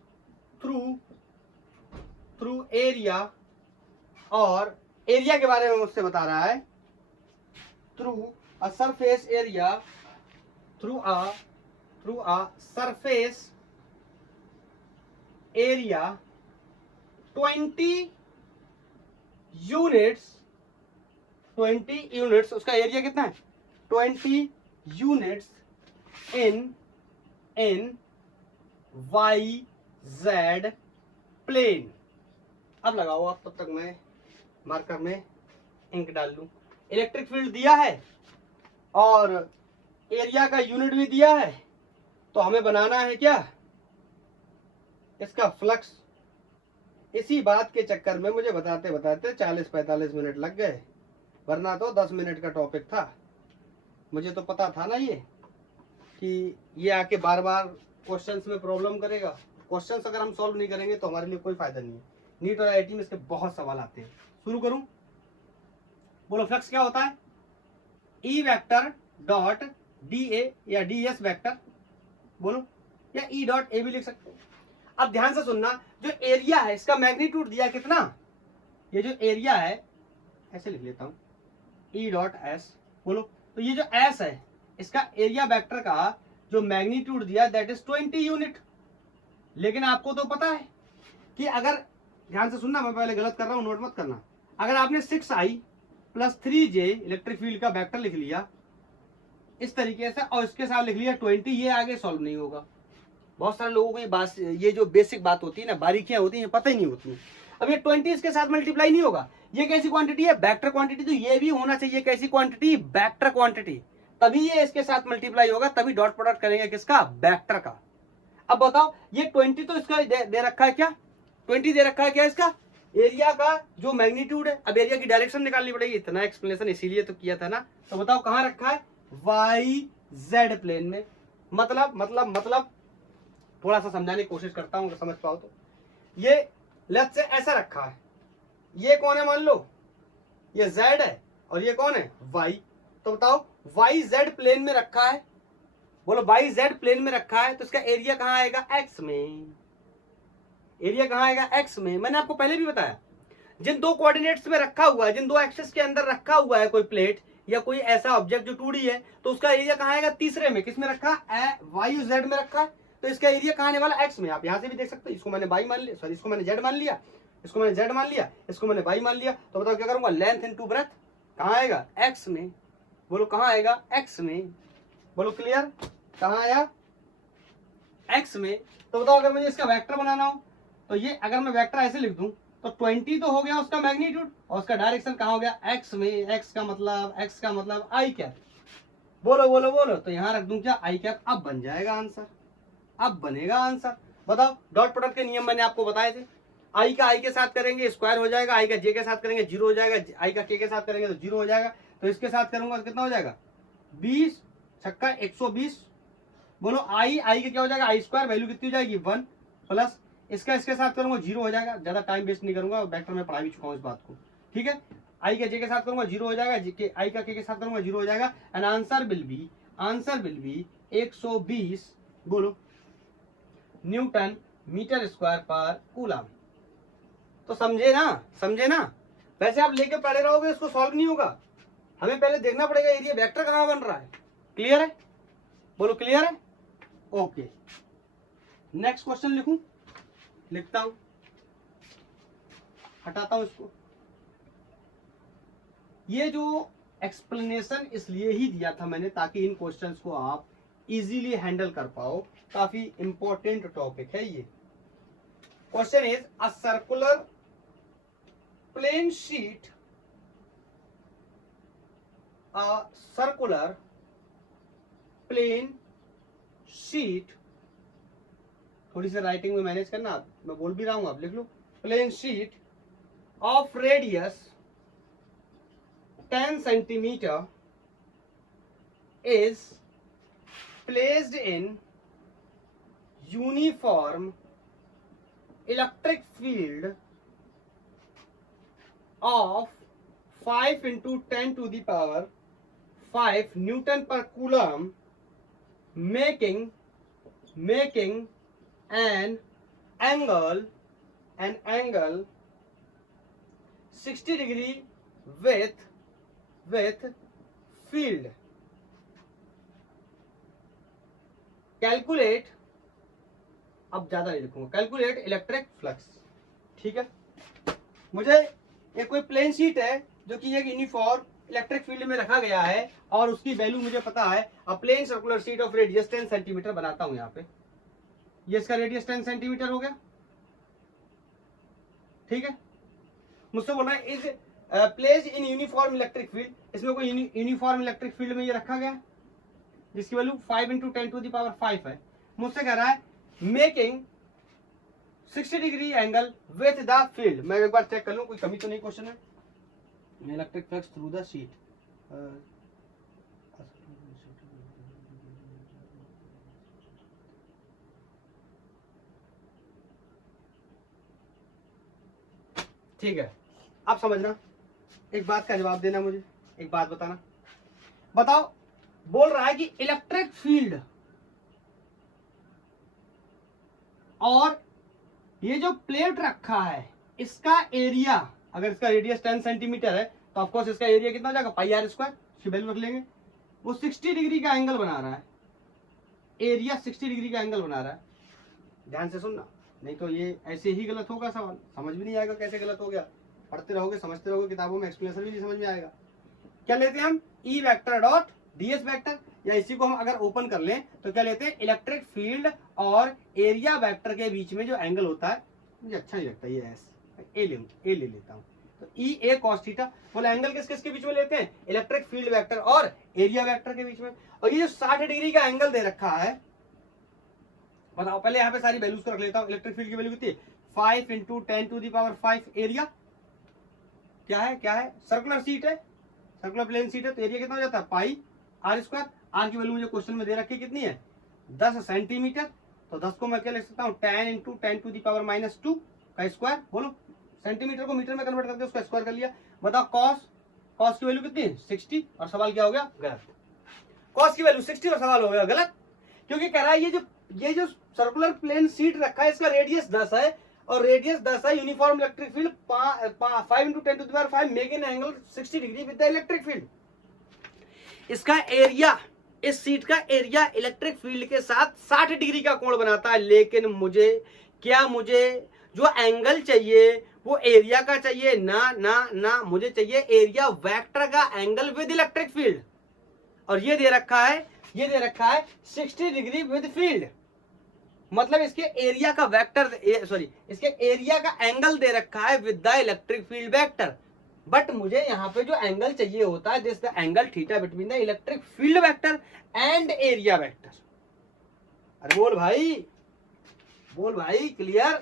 through area, और एरिया के बारे में मुझसे बता रहा है, through a surface area, through a surface area 20 units, 20 units, उसका एरिया कितना है 20 units in Y Z plane. अब लगाओ आप, तब तक मैं मार्कर में इंक डाल लूं। इलेक्ट्रिक फील्ड दिया है और एरिया का यूनिट भी दिया है, तो हमें बनाना है क्या, इसका फ्लक्स। इसी बात के चक्कर में मुझे बताते बताते 40-45 मिनट लग गए, वरना तो 10 मिनट का टॉपिक था। मुझे तो पता था ना ये कि ये आके बार बार क्वेश्चंस में प्रॉब्लम करेगा। क्वेश्चंस अगर हम सॉल्व नहीं करेंगे तो हमारे लिए कोई फायदा नहीं है। नीट और आईआईटी में इसके बहुत सवाल आते हैं। शुरू करूं, बोलो फ्लक्स क्या होता है, ई वेक्टर डॉट डी ए या डी एस वेक्टर बोलो, या ई डॉट ए भी लिख सकते हो। अब ध्यान से सुनना, जो एरिया है इसका मैग्नीट्यूड दिया कितना, ये जो एरिया है ऐसे लिख लेता हूं ई डॉट एस बोलो, तो ये जो एस है इसका एरिया वेक्टर का जो मैग्नीट्यूड दिया दैट इज 20 यूनिट। लेकिन आपको तो पता है कि अगर, ध्यान से सुनना, मैं पहले गलत कर रहा हूं नोट मत करना, अगर आपने 6i plus 3j electric field का वेक्टर लिख लिया इस तरीके से और इसके साथ लिख लिया 20, ये आगे सॉल्व नहीं होगा। बहुत सारे लोगों को ये बात, ये जो बेसिक बात होती है ना, बारीकियां होती हैं, पता ही नहीं होती। अब ये 20 इसके साथ मल्टीप्लाई नहीं होगा, ये कैसी क्वांटिटी है, वेक्टर क्वांटिटी, तो ये भी होना चाहिए कैसी क्वांटिटी, वेक्टर क्वांटिटी, तभी ये इसके साथ मल्टीप्लाई होगा, तभी डॉट प्रोडक्ट करेंगे किसका, वेक्टर का। अब बताओ ये 20 तो इसका दे रखा है, क्या 20 दे रखा है, क्या इसका एरिया का जो मैग्नीट्यूड है। अब एरिया की डायरेक्शन निकालनी पड़ेगी, इतना एक्सप्लेनेशन इसीलिए तो किया था ना। तो बताओ कहां रखा है, वाई जेड प्लेन में। मतलब थोड़ा सा समझाने की कोशिश करता हूं, अगर समझ पाओ तो। ये लेफ्ट से ऐसा रखा है, ये कौन है, मान लो ये जेड है और ये कौन है, वाई। तो बताओ वाई जेड प्लेन में रखा है, बोलो वाई जेड प्लेन में रखा है, तो इसका एरिया कहां आएगा, एक्स में। एरिया कहां आएगा, एक्स में। मैंने आपको पहले भी बताया, जिन दो कोऑर्डिनेट्स में रखा हुआ है, जिन दो एक्सिस के अंदर रखा हुआ है कोई प्लेट या कोई ऐसा ऑब्जेक्ट जो 2D है, तो उसका एरिया कहां आएगा, तीसरे में। किस में रखा, वाई जेड में रखा है, तो इसका एरिया कहां आने वाला, एक्स में। आप यहां से भी देख सकते हो, इसको मैंने वाई मान लिया, सॉरी इसको मैंने जेड मान लिया, इसको मैंने जेड मान लिया, इसको मैंने वाई मान लिया। तो बताओ क्या करूंगा, लेंथ इनटू ब्रेथ कहां आएगा, एक्स में। बोलो कहां आएगा, एक्स में। बोलो क्लियर, कहां आया, एक्स में। तो बताओ अगर मुझे इसका वेक्टर बनाना हो, तो ये अगर मैं वेक्टर ऐसे लिख दूं तो 20 तो हो गया उसका मैग्नीट्यूड, और उसका डायरेक्शन कहां हो गया, एक्स में। एक्स का मतलब आई कैप। बोलो बोलो बोलो, तो यहां रख दूं क्या, आई कैप। अब बन जाएगा आंसर, अब बनेगा आंसर। बताओ डॉट प्रोडक्ट के नियम मैंने आपको बताए थे, आई का आई के साथ करेंगे स्क्वायर हो जाएगा, आई का जे के साथ करेंगे 0 हो जाएगा, आई का के साथ करेंगे तो 0 हो जाएगा। तो इसके साथ करूंगा तो कितना हो जाएगा, 20 छक्का 120। बोलो आई के क्या हो जाएगा, आई स्क्वायर, वैल्यू कितनी हो जाएगी 1, प्लस इसके साथ करूंगा 0 हो जाएगा। ज्यादा टाइम वेस्ट नहीं करूंगा, वेक्टर में पढ़ा भी चुका हूं इस बात को, ठीक है। आई के जे के साथ करूंगा 0 हो जाएगा, आई का के साथ करूंगा 0 हो जाएगा। एंड आंसर विल बी 120 बोलो Newton metre square per coulomb. तो समझे ना। वैसे आप लेके पढ़े रहोगे इसको सॉल्व नहीं होगा, हमें पहले देखना पड़ेगा एरिया वेक्टर कहां बन रहा है। क्लियर है? बोलो क्लियर है? ओके, नेक्स्ट क्वेश्चन लिखूं? लिखता हूं, हटाता हूं इसको। ये जो एक्सप्लेनेशन इसलिए ही दिया था मैंने ताकि इन क्वेश्चंस को आप इजीली हैंडल कर पाओ, काफी इंपॉर्टेंट टॉपिक है ये। Question is a circular plane sheet, a circular plane sheet, थोड़ी सी राइटिंग में मैनेज करना, मैं बोल भी रहा हूं, आप लिख लो। Plane sheet of radius 10 centimeter is placed in uniform electric field of 5 into 10 to the power 5 Newton per coulomb, making an angle 60 degree with field. Calculate, अब ज्यादा नहीं लिखूंगा, कैलकुलेट इलेक्ट्रिक फ्लक्स। ठीक है, मुझे एक कोई प्लेन शीट है जो कि एक यूनिफॉर्म इलेक्ट्रिक फील्ड में रखा गया है और उसकी वैल्यू मुझे पता है। A plane circular sheet of radius 10 centimetre बनाता हूं यहाँ पे, ये इसका रेडियस 10 सेंटीमीटर हो गया। ठीक है, मुझसे बोल रहा है is place in uniform electric field, इसमें कोई यूनिफॉर्म इलेक्ट्रिक फील्ड में ये रखा गया जिसकी value 5 into 10 to the power 5 है। मुझसे कह रहा है making 60 degree angle with the field. मैं एक बार चेक कर लूं कोई कमी तो नहीं क्वेश्चन में। Electric flux through the sheet, ठीक है, अब समझना, एक बात का जवाब देना मुझे, एक बात बताना। बताओ, बोल रहा है कि इलेक्ट्रिक फील्ड और ये जो प्लेट रखा है इसका एरिया, अगर इसका रेडियस 10 सेंटीमीटर है तो ऑफकोर्स इसका एरिया कितना हो जाएगा, पाई आर स्क्वायर, इसकी वैल्यू रख लेंगे। वो 60 डिग्री का एंगल बना रहा है, एरिया 60 डिग्री का एंगल बना रहा है। ध्यान से सुनना, नहीं तो ये ऐसे ही गलत होगा सवाल, समझ भी नहीं आएगा कैसे गलत हो गया। पढ़ते रहोगे, समझते रहोगे, किताबों में एक्सप्लेनेशन भी नहीं समझ में आएगा। क्या लेते हैं हम, E vector dot DS vector, या इसी को हम अगर ओपन कर लें तो क्या लेते हैं, इलेक्ट्रिक फील्ड और एरिया वेक्टर के बीच में जो एंगल होता है, मुझे अच्छा नहीं लगता ये एस, ए ले लेता हूं, तो ई ए कॉस थीटा। बोले एंगल किस किस के बीच में लेते हैं, इलेक्ट्रिक फील्ड वेक्टर और एरिया वेक्टर के बीच में। और ये जो 60 डिग्री का एंगल दे रखा है, बताओ, पहले यहाँ पे सारी वैल्यूज को रख लेता हूँ। इलेक्ट्रिक फील्ड की वैल्यू कितनी है, 5 into 10 to the power 5। Area क्या है, सर्कुलर शीट है, सर्कुलर प्लेन शीट है, तो एरिया कितना हो जाता है, पाई आर स्क्वायर। आर की वैल्यू मुझे क्वेश्चन में दे रखी कितनी है, 10 सेंटीमीटर, तो 10 को मैं क्या लिख सकता हूँ, 10 into 10 to the power -2 का स्क्वायर। बोलो, सेंटीमीटर को मीटर में कन्वर्ट करके उसका स्क्वायर कर लिया। बताओ कॉस की वैल्यू कितनी है, 60, और सवाल क्या हो गया, गलत। कॉस की वैल्यू 60 और सवाल हो गया गलत, क्योंकि कह रहा है ये जो सर्कुलर प्लेन शीट रखा है इसका रेडियस 10 है, और रेडियस 10 है, uniform electric field 5 into 10 to the power 5 make an angle 60 degree with the electric field. इसका एरिया, इस सीट का एरिया इलेक्ट्रिक फील्ड के साथ 60 डिग्री का कोण बनाता है, लेकिन मुझे जो एंगल चाहिए वो एरिया का चाहिए ना, मुझे चाहिए एरिया वेक्टर का एंगल विद इलेक्ट्रिक फील्ड, और ये दे रखा है 60 डिग्री विद फील्ड। मतलब इसके एरिया का वेक्टर, इसके एरिया का एंगल दे रखा है with the electric field vector, but मुझे यहाँ पे जो एंगल चाहिए होता है, this the angle theta between the electric field vector and area vector. अरे बोल भाई क्लियर।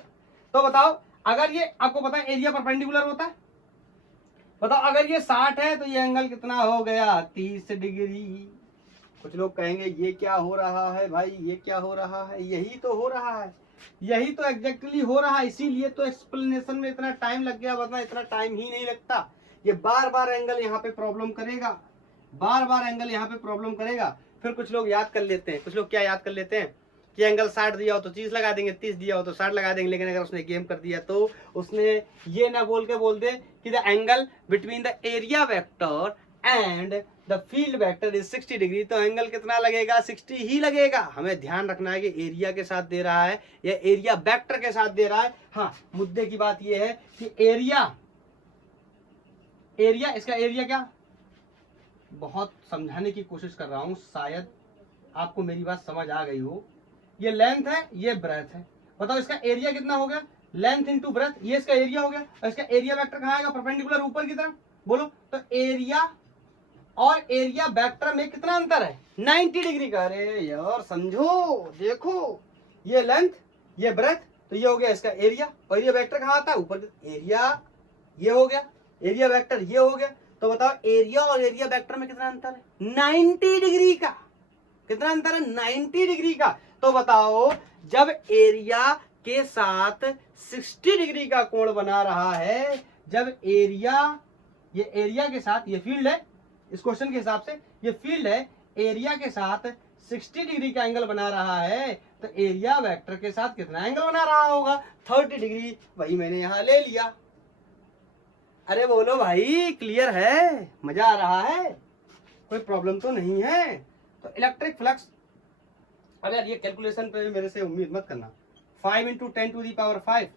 तो बताओ, अगर ये आपको पता है एरिया परपेंडिकुलर होता है, बताओ अगर ये 60 है तो ये एंगल कितना हो गया, 30 डिग्री। कुछ लोग कहेंगे ये क्या हो रहा है भाई, ये क्या हो रहा है, यही तो हो रहा है, यही तो एग्जैक्टली हो रहा है, इसीलिए तो एक्सप्लेनेशन में इतना टाइम लग गया, वरना इतना टाइम ही नहीं लगता। ये बार बार एंगल यहाँ पे प्रॉब्लम करेगा, बार बार एंगल यहाँ पे प्रॉब्लम करेगा। फिर कुछ लोग याद कर लेते हैं, कुछ लोग क्या याद कर लेते हैं कि एंगल 60 दिया हो तो 30 लगा देंगे, 30 दिया हो तो 60 लगा देंगे, लेकिन अगर उसने गेम कर दिया तो उसने ये ना बोल दे कि the angle between the area vector and the field vector is 60 degree, तो एंगल कितना लगेगा? 60 ही लगेगा। हमें ध्यान रखना है कि एरिया के साथ दे रहा है या एरिया वेक्टर के साथ दे रहा है। हाँ, मुद्दे की बात यह है कि एरिया इसका एरिया क्या, बहुत समझाने की कोशिश कर रहा हूं, शायद आपको मेरी बात समझ आ गई हो। ये लेंथ है, ये ब्रेथ है, बताओ इसका एरिया कितना हो गया? लेंथ इंटू ब्रेथ, ये इसका एरिया हो गया। और इसका एरिया वेक्टर कहाँ आएगा? परपेंडिकुलर ऊपर की तरफ। बोलो तो एरिया और एरिया वेक्टर में कितना अंतर है? 90 डिग्री का। अरे यार समझो, देखो ये लेंथ, ये ब्रेथ, तो ये हो गया इसका एरिया, और ये वेक्टर कहाँ आता है? ऊपर। एरिया ये हो गया, एरिया वेक्टर ये हो गया। तो बताओ एरिया और एरिया वेक्टर में कितना अंतर है? 90 डिग्री का। कितना अंतर है? 90 डिग्री का। तो बताओ जब एरिया के साथ 60 डिग्री का कोण बना रहा है, जब एरिया, ये एरिया के साथ, ये फील्ड है, इस क्वेश्चन के हिसाब से ये फील्ड है, एरिया के साथ 60 डिग्री का एंगल बना रहा है, तो एरिया वेक्टर के साथ कितना एंगल बना रहा होगा? 30 डिग्री। वही मैंने यहां ले लिया। अरे बोलो भाई, क्लियर है? मजा आ रहा है? कोई प्रॉब्लम तो नहीं है? तो इलेक्ट्रिक फ्लक्स, अरे यार ये कैलकुलेशन पे मेरे से उम्मीद मत करना। 5 into 10 to the power 5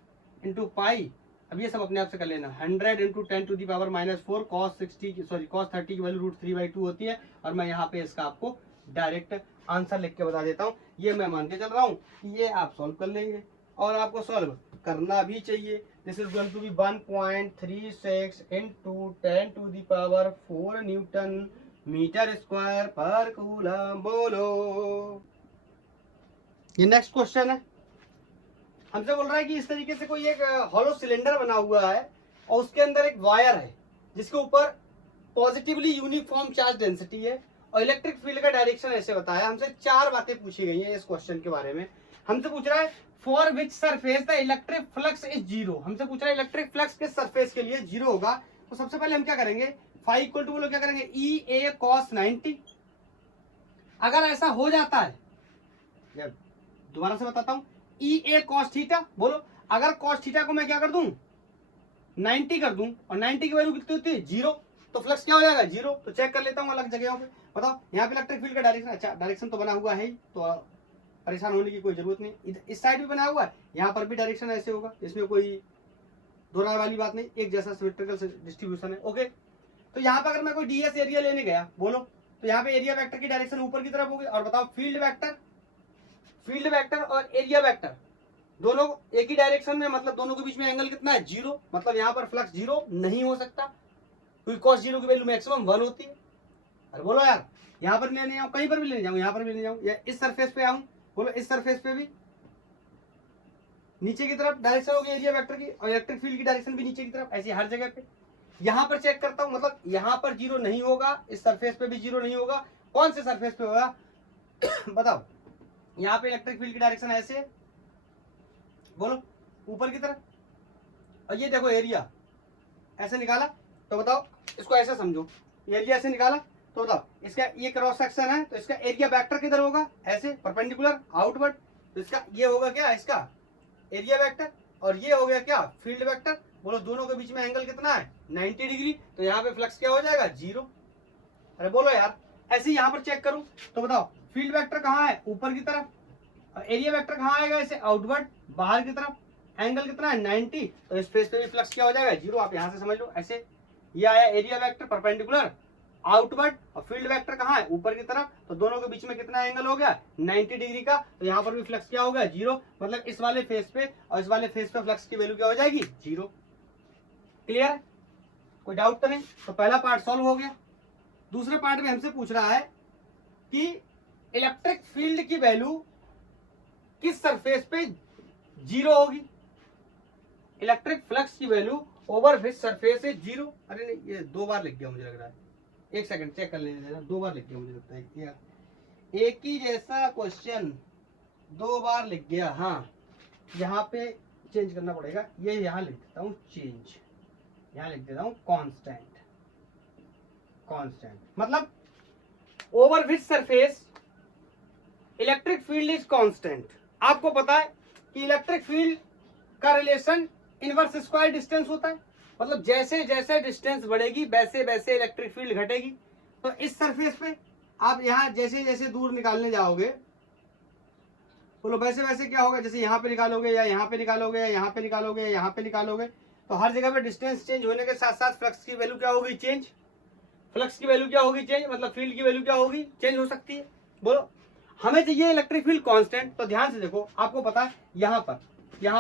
into pi, अब ये सब अपने आप से कर लेना। 100 into 10 to the power -4 cos 30 की वैल्यू √3/2 होती है। और मैं यहाँ पे इसका आपको डायरेक्ट आंसर लिख के बता देता हूँ। ये मैं मान के चल रहा हूँ, ये आप सॉल्व कर लेंगे और आपको सॉल्व करना भी चाहिए। This is going to be 1.36 into 10 to the power 4 newton metre square per coulomb. बोलो, ये नेक्स्ट क्वेश्चन है। हमसे बोल रहा है कि इस तरीके से कोई एक हॉलो सिलेंडर बना हुआ है और उसके अंदर एक वायर है जिसके ऊपर पॉजिटिवली यूनिफॉर्म चार्ज डेंसिटी है और इलेक्ट्रिक फील्ड का डायरेक्शन ऐसे बताया। हमसे 4 बातें पूछी गई हैं इस क्वेश्चन के बारे में। हमसे पूछ रहा है for which surface the electric flux is 0। हमसे पूछ रहा है इलेक्ट्रिक फ्लक्स किस सरफेस के लिए 0 होगा। तो सबसे पहले हम क्या करेंगे? फाई इक्वल टू बोलो क्या करेंगे? EA cos 90। अगर ऐसा हो जाता है, दोबारा से बताता हूं, EA cos थीटा। बोलो अगर cos थीटा को मैं क्या कर दूं? 90 कर दूं और 90 की वैल्यू कितनी होती है? 0। तो फ्लक्स क्या हो जाएगा? 0। तो चेक कर लेता हूं अलग जगहों पे। बताओ यहाँ पे इलेक्ट्रिक फील्ड का डायरेक्शन, अच्छा डायरेक्शन तो बना हुआ है ही, तो परेशान होने की कोई जरूरत नहीं। इस साइड भी बना हुआ है, यहाँ पर भी डायरेक्शन ऐसे होगा, इसमें कोई दोहराने वाली बात नहीं, एक जैसा सिमेट्रिकल डिस्ट्रीब्यूशन है। ओके, तो यहाँ पर अगर मैं कोई DS एरिया लेने गया, बोलो तो यहाँ पे एरिया वेक्टर की डायरेक्शन ऊपर की तरफ होगी। और बताओ फील्ड वेक्टर और एरिया वेक्टर दोनों एक ही डायरेक्शन में, मतलब दोनों के बीच में एंगल कितना है? 0। मतलब यहाँ पर फ्लक्स 0 नहीं हो सकता क्योंकि cos 0 की वैल्यू मैक्सिमम 1 होती है। अरे बोलो यार, यहाँ पर लेने जाऊँ, कहीं पर भी लेने जाऊँ, यहाँ पर भी लेने जाऊँ या इस सरफेस पे आऊँ, बोलो इस सरफेस पे भी नीचे की तरफ डायरेक्शन होगी एरिया वेक्टर की और इलेक्ट्रिक फील्ड की डायरेक्शन भी नीचे की तरफ, ऐसी हर जगह पे। यहाँ पर चेक करता हूँ, मतलब यहाँ पर 0 नहीं होगा, इस सरफेस पे भी 0 नहीं होगा। कौन से सरफेस पे होगा? बताओ, यहाँ पे इलेक्ट्रिक फील्ड की डायरेक्शन ऐसे, बोलो ऊपर की तरफ, और ये देखो एरिया ऐसे निकाला, तो बताओ इसको ऐसे समझो, एरिया ऐसे निकाला तो बताओ इसका ये क्रॉस सेक्शन है, तो इसका एरिया वेक्टर किधर होगा? ऐसे परपेंडिकुलर आउटवर्ड। तो इसका ये होगा क्या? इसका एरिया वेक्टर, और ये हो गया क्या? Field vector. बोलो दोनों के बीच में एंगल कितना है? 90 डिग्री। तो यहाँ पे फ्लक्स क्या हो जाएगा? 0। अरे बोलो यार, ऐसे ही यहाँ पर चेक करूं तो बताओ फील्ड वेक्टर कहाँ है? ऊपर की तरफ। और एरिया वेक्टर कहाँ आएगा? ऐसे आउटवर्ड, बाहर की तरफ। एंगल कितना है? 90। तो इस फेस पे भी फ्लक्स क्या हो जाएगा? 0। आप यहाँ से समझ लो, ऐसे ये आया एरिया वेक्टर परपेंडिकुलर आउटवर्ड, और फील्ड वेक्टर कहाँ है? ऊपर की तरफ। तो दोनों के बीच में कितना एंगल हो गया? 90 डिग्री का। तो यहाँ पर भी फ्लक्स क्या हो गया? 0। मतलब इस वाले फेस पे और इस वाले फेस पे फ्लक्स की वैल्यू क्या हो जाएगी? 0। क्लियर है? कोई डाउट तो नहीं? तो पहला पार्ट सॉल्व हो गया। दूसरे पार्ट में हमसे पूछ रहा है कि इलेक्ट्रिक फील्ड की वैल्यू किस सरफेस पे 0 होगी? इलेक्ट्रिक फ्लक्स की value over which surface is 0। अरे नहीं, ये 2 बार लिख गया मुझे लग रहा है, एक सेकंड चेक कर लेने देना। 2 बार लिख गया मुझे लगता है यार, एक ही जैसा क्वेश्चन 2 बार लिख गया। हाँ, यहाँ पे चेंज करना पड़ेगा, ये यहाँ लिख देता हूँ चेंज, यहाँ लिख देता हूँ कांस्टेंट। मतलब over which surface electric field is constant. आपको पता है कि इलेक्ट्रिक फील्ड का रिलेशन इनवर्स स्क्वायर डिस्टेंस होता है, मतलब जैसे जैसे डिस्टेंस बढ़ेगी वैसे वैसे इलेक्ट्रिक फील्ड घटेगी। तो इस सरफेस पे आप यहाँ जैसे जैसे दूर निकालने जाओगे, बोलो वैसे वैसे क्या होगा, जैसे यहाँ पे निकालोगे या यहाँ पे निकालोगे या यहाँ पे निकालोगे या यहाँ पे निकालोगे, तो हर जगह पे डिस्टेंस चेंज होने के साथ साथ फ्लक्स की वैल्यू क्या होगी, चेंज। फ्लक्स की वैल्यू क्या होगी, चेंज, मतलब फील्ड की वैल्यू क्या होगी, चेंज हो सकती है। बोलो हमें चाहिए इलेक्ट्रिक फील्ड कांस्टेंट, तो ध्यान से देखो, आपको पता है यहाँ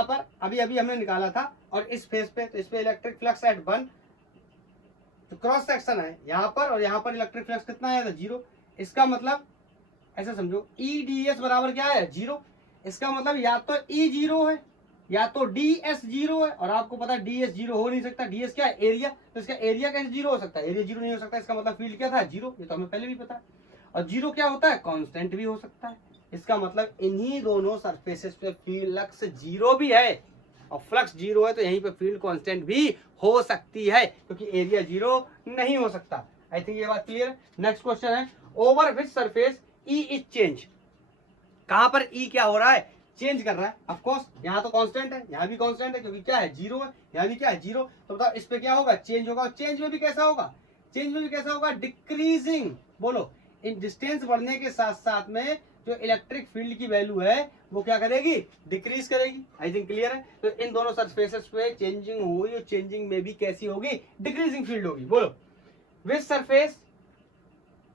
पर अभी अभी हमने निकाला था, और इस फेस पे, तो इस पे इलेक्ट्रिक फ्लक्स एट 1, तो क्रॉस सेक्शन है यहाँ पर, और यहाँ पर इलेक्ट्रिक फ्लक्स कितना आया था, 0। इसका मतलब ऐसा समझो ई डी एस बराबर क्या है, 0। इसका मतलब या तो ई 0 है या तो डी एस 0 है, और आपको पता है डी एस 0 हो नहीं सकता, डी एस क्या है, एरिया, तो इसका एरिया कैसे 0 हो सकता है, एरिया 0 नहीं हो सकता, इसका मतलब फील्ड क्या था, 0, ये तो हमें पहले भी पता है। और 0 क्या होता है, कांस्टेंट भी हो सकता है। इसका मतलब इन्हीं दोनों सरफेसेस पे फ्लक्स 0 भी है, और फ्लक्स 0 है तो यहीं पे फील्ड कांस्टेंट भी हो सकती है, क्योंकि एरिया 0 नहीं हो सकता। आई थिंक ये बात क्लियर है। नेक्स्ट क्वेश्चन है, over which surface E is change. कहां पर ई क्या हो रहा है, चेंज कर रहा है। ऑफ कोर्स यहाँ तो कांस्टेंट है, यहाँ भी कांस्टेंट है, क्योंकि क्या है, 0 है, यहाँ भी क्या है, 0। तो बताओ इस पे क्या होगा, चेंज होगा। चेंज में भी कैसा होगा, चेंज में भी कैसा होगा, डिक्रीजिंग। बोलो इन डिस्टेंस बढ़ने के साथ साथ में जो इलेक्ट्रिक फील्ड की वैल्यू है वो क्या करेगी, डिक्रीज करेगी। आई थिंक क्लियर है। तो इन दोनों सरफेसेस पे चेंजिंग हुई, और चेंजिंग में भी कैसी होगी, डिक्रीजिंग फील्ड होगी। बोलो विच सरफेस,